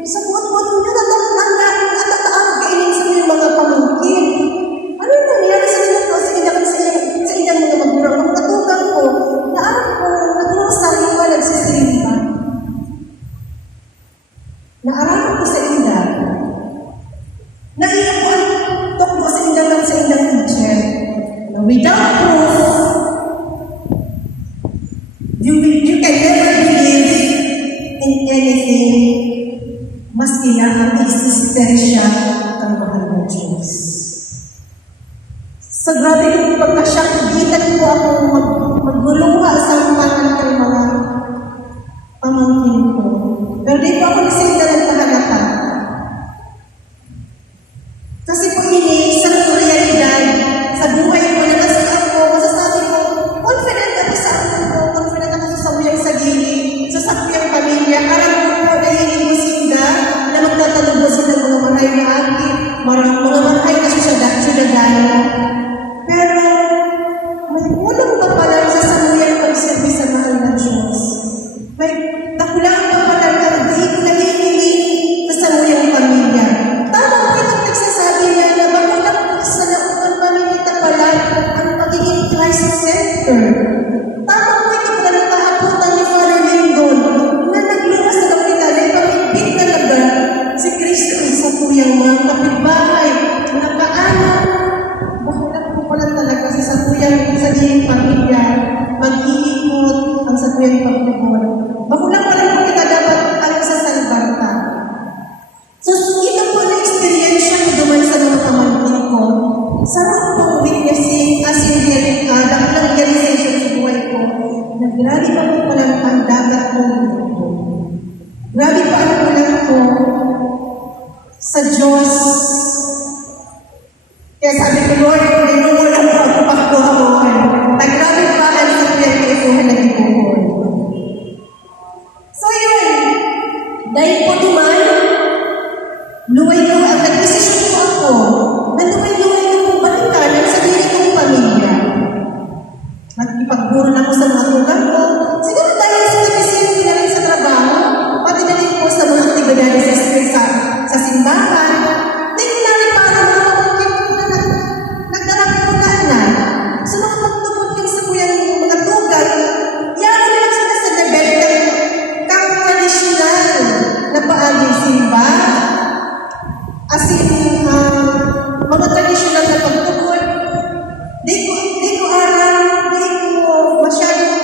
Sa buot-buot nyo, natataan kainin sa mga pamangkin. Ano yung nangyari sa inyo ko, sa inyang mga magurang? Ang katugang ko, naaram ko, nag-rosaryo ka, nagsisilimba. Naaraman ko sa inda, naiyak ko ang tukbo sa indang teacher, na without proof, you can never believe in anything maski na ang existensya ng mahal ng Diyos. Sa grabe kong pagkasyak, gitan ko akong magguluha sa umanan kay mga pamangkin ko. Pero di po ako nasinda ng tahanatan. Kasi po ini, sa realidad, sa buhay ko, nakasi ako, masasabi ko, confident ako sa ako ko, confident ako sa samuyang sagili, sa samuyang pamilya. Alam ko po na hindi ko sinda, na magtatalog sila mga maray na akin, mga maray na siyadano. Pero, may ulang pa pala sa samuyang pag-service sa mahal ng Diyos. May nakulang pa pala ang naghihiling sa samuyang pamilya. Tama po itong nagsasabi niya na magulang po sa naunang pamilya pala ang pagiging Christ-center. Tama po itong nagpahaputan ni Father Lindon na nagluwas sa kapital ay pamilbit talaga si Kristo sa tuyang mga kapitbahay na kaano. Magulang po pala talaga sa satuyang pamilya mag-iikot ang satuyang pagpupon. Magulang pa rin po kita dapat ang sa salbanta. So, ito po na experience ko duman sa mga pamangkin ko. Sarap pong witnessing as in dapat realization sa buhay ko na grabe pa po pala ang dapat kong ito. Grabe pa ang kulang ko sa Diyos. Kaya sabi ko, Lord, ninuulang ko ang pagkuhamuhan. Naggrabe pa ang sa pinag-ipuhan na ibuhon. So yun, dahil po duman, luway-luway, ang nag-desisyon po ako, na luway-luway ko po balikan ang sarili kong pamilya. Nagipagburon ako sa mga tulang ko. Siguro dahil sa nag-desisyon na rin sa trabaho, pati na rin po sa mga aktibidades sa simbahan, di ko na rin parang mga pamangkin ko na nagdarapikulan na. So mga pagtubod sa kuyang mga tugal, yan na lang sila sa nabel kang tradisyonal na paaging simba. As in, mga tradisyonal na pagtubod, di ko alam, di ko masyadong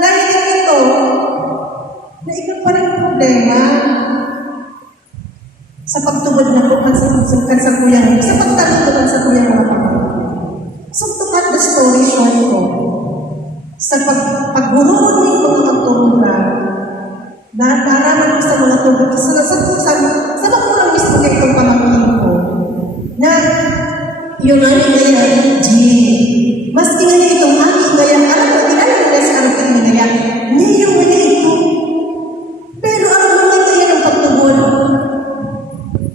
narinig ito na ikaw pa rin problema sa pagtubod na po sa kuyang, sa pagtalutugan sa kuyang mga pagtubod. So, to cut the story short ko, sa pagburunod ng mga magturunan, naraman ko sa mga tubod, sa mga mismo kay itong pamangkin ko, na yung ano ngayon, Jean, mas tingnan itong aking ngayon, alam mo, tinala nila sa aking ngayon, niyo ngayon ito. Pero ang mga ngayon ang pagtubod,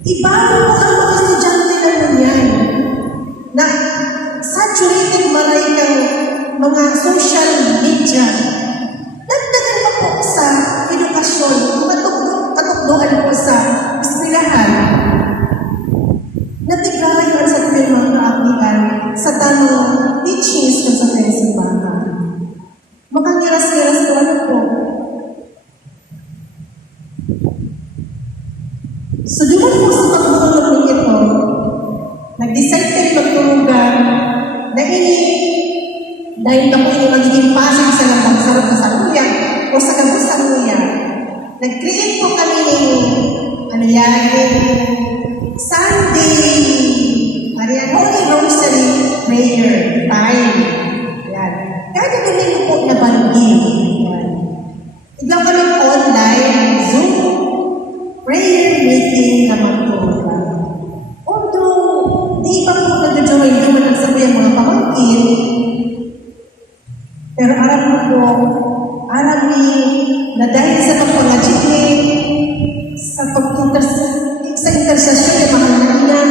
iba mo ang mga estudyante na nun yan, na saturated maray ng mga social media. Nagdagan pa po sa edukasyon, katukdoan po sa eskwelahan. Natigrahay ka sa ating mga kaapihan sa tanong teachings ko sa simbahan. Makangiras-giras ko ano po. So, duman po sa pagbukulong ng ito, nag-decide kayo magtulugan na dahil na po yung magiging passion sa labang sarap na saluyan o sa kabang saluyan. Nag-create po kami ng Sunday, Holy Rosary Prayer Time. Yan. Kahit gawin po na banggil. Iglang kami online, Zoom, prayer meeting na magtulugan. Oh, po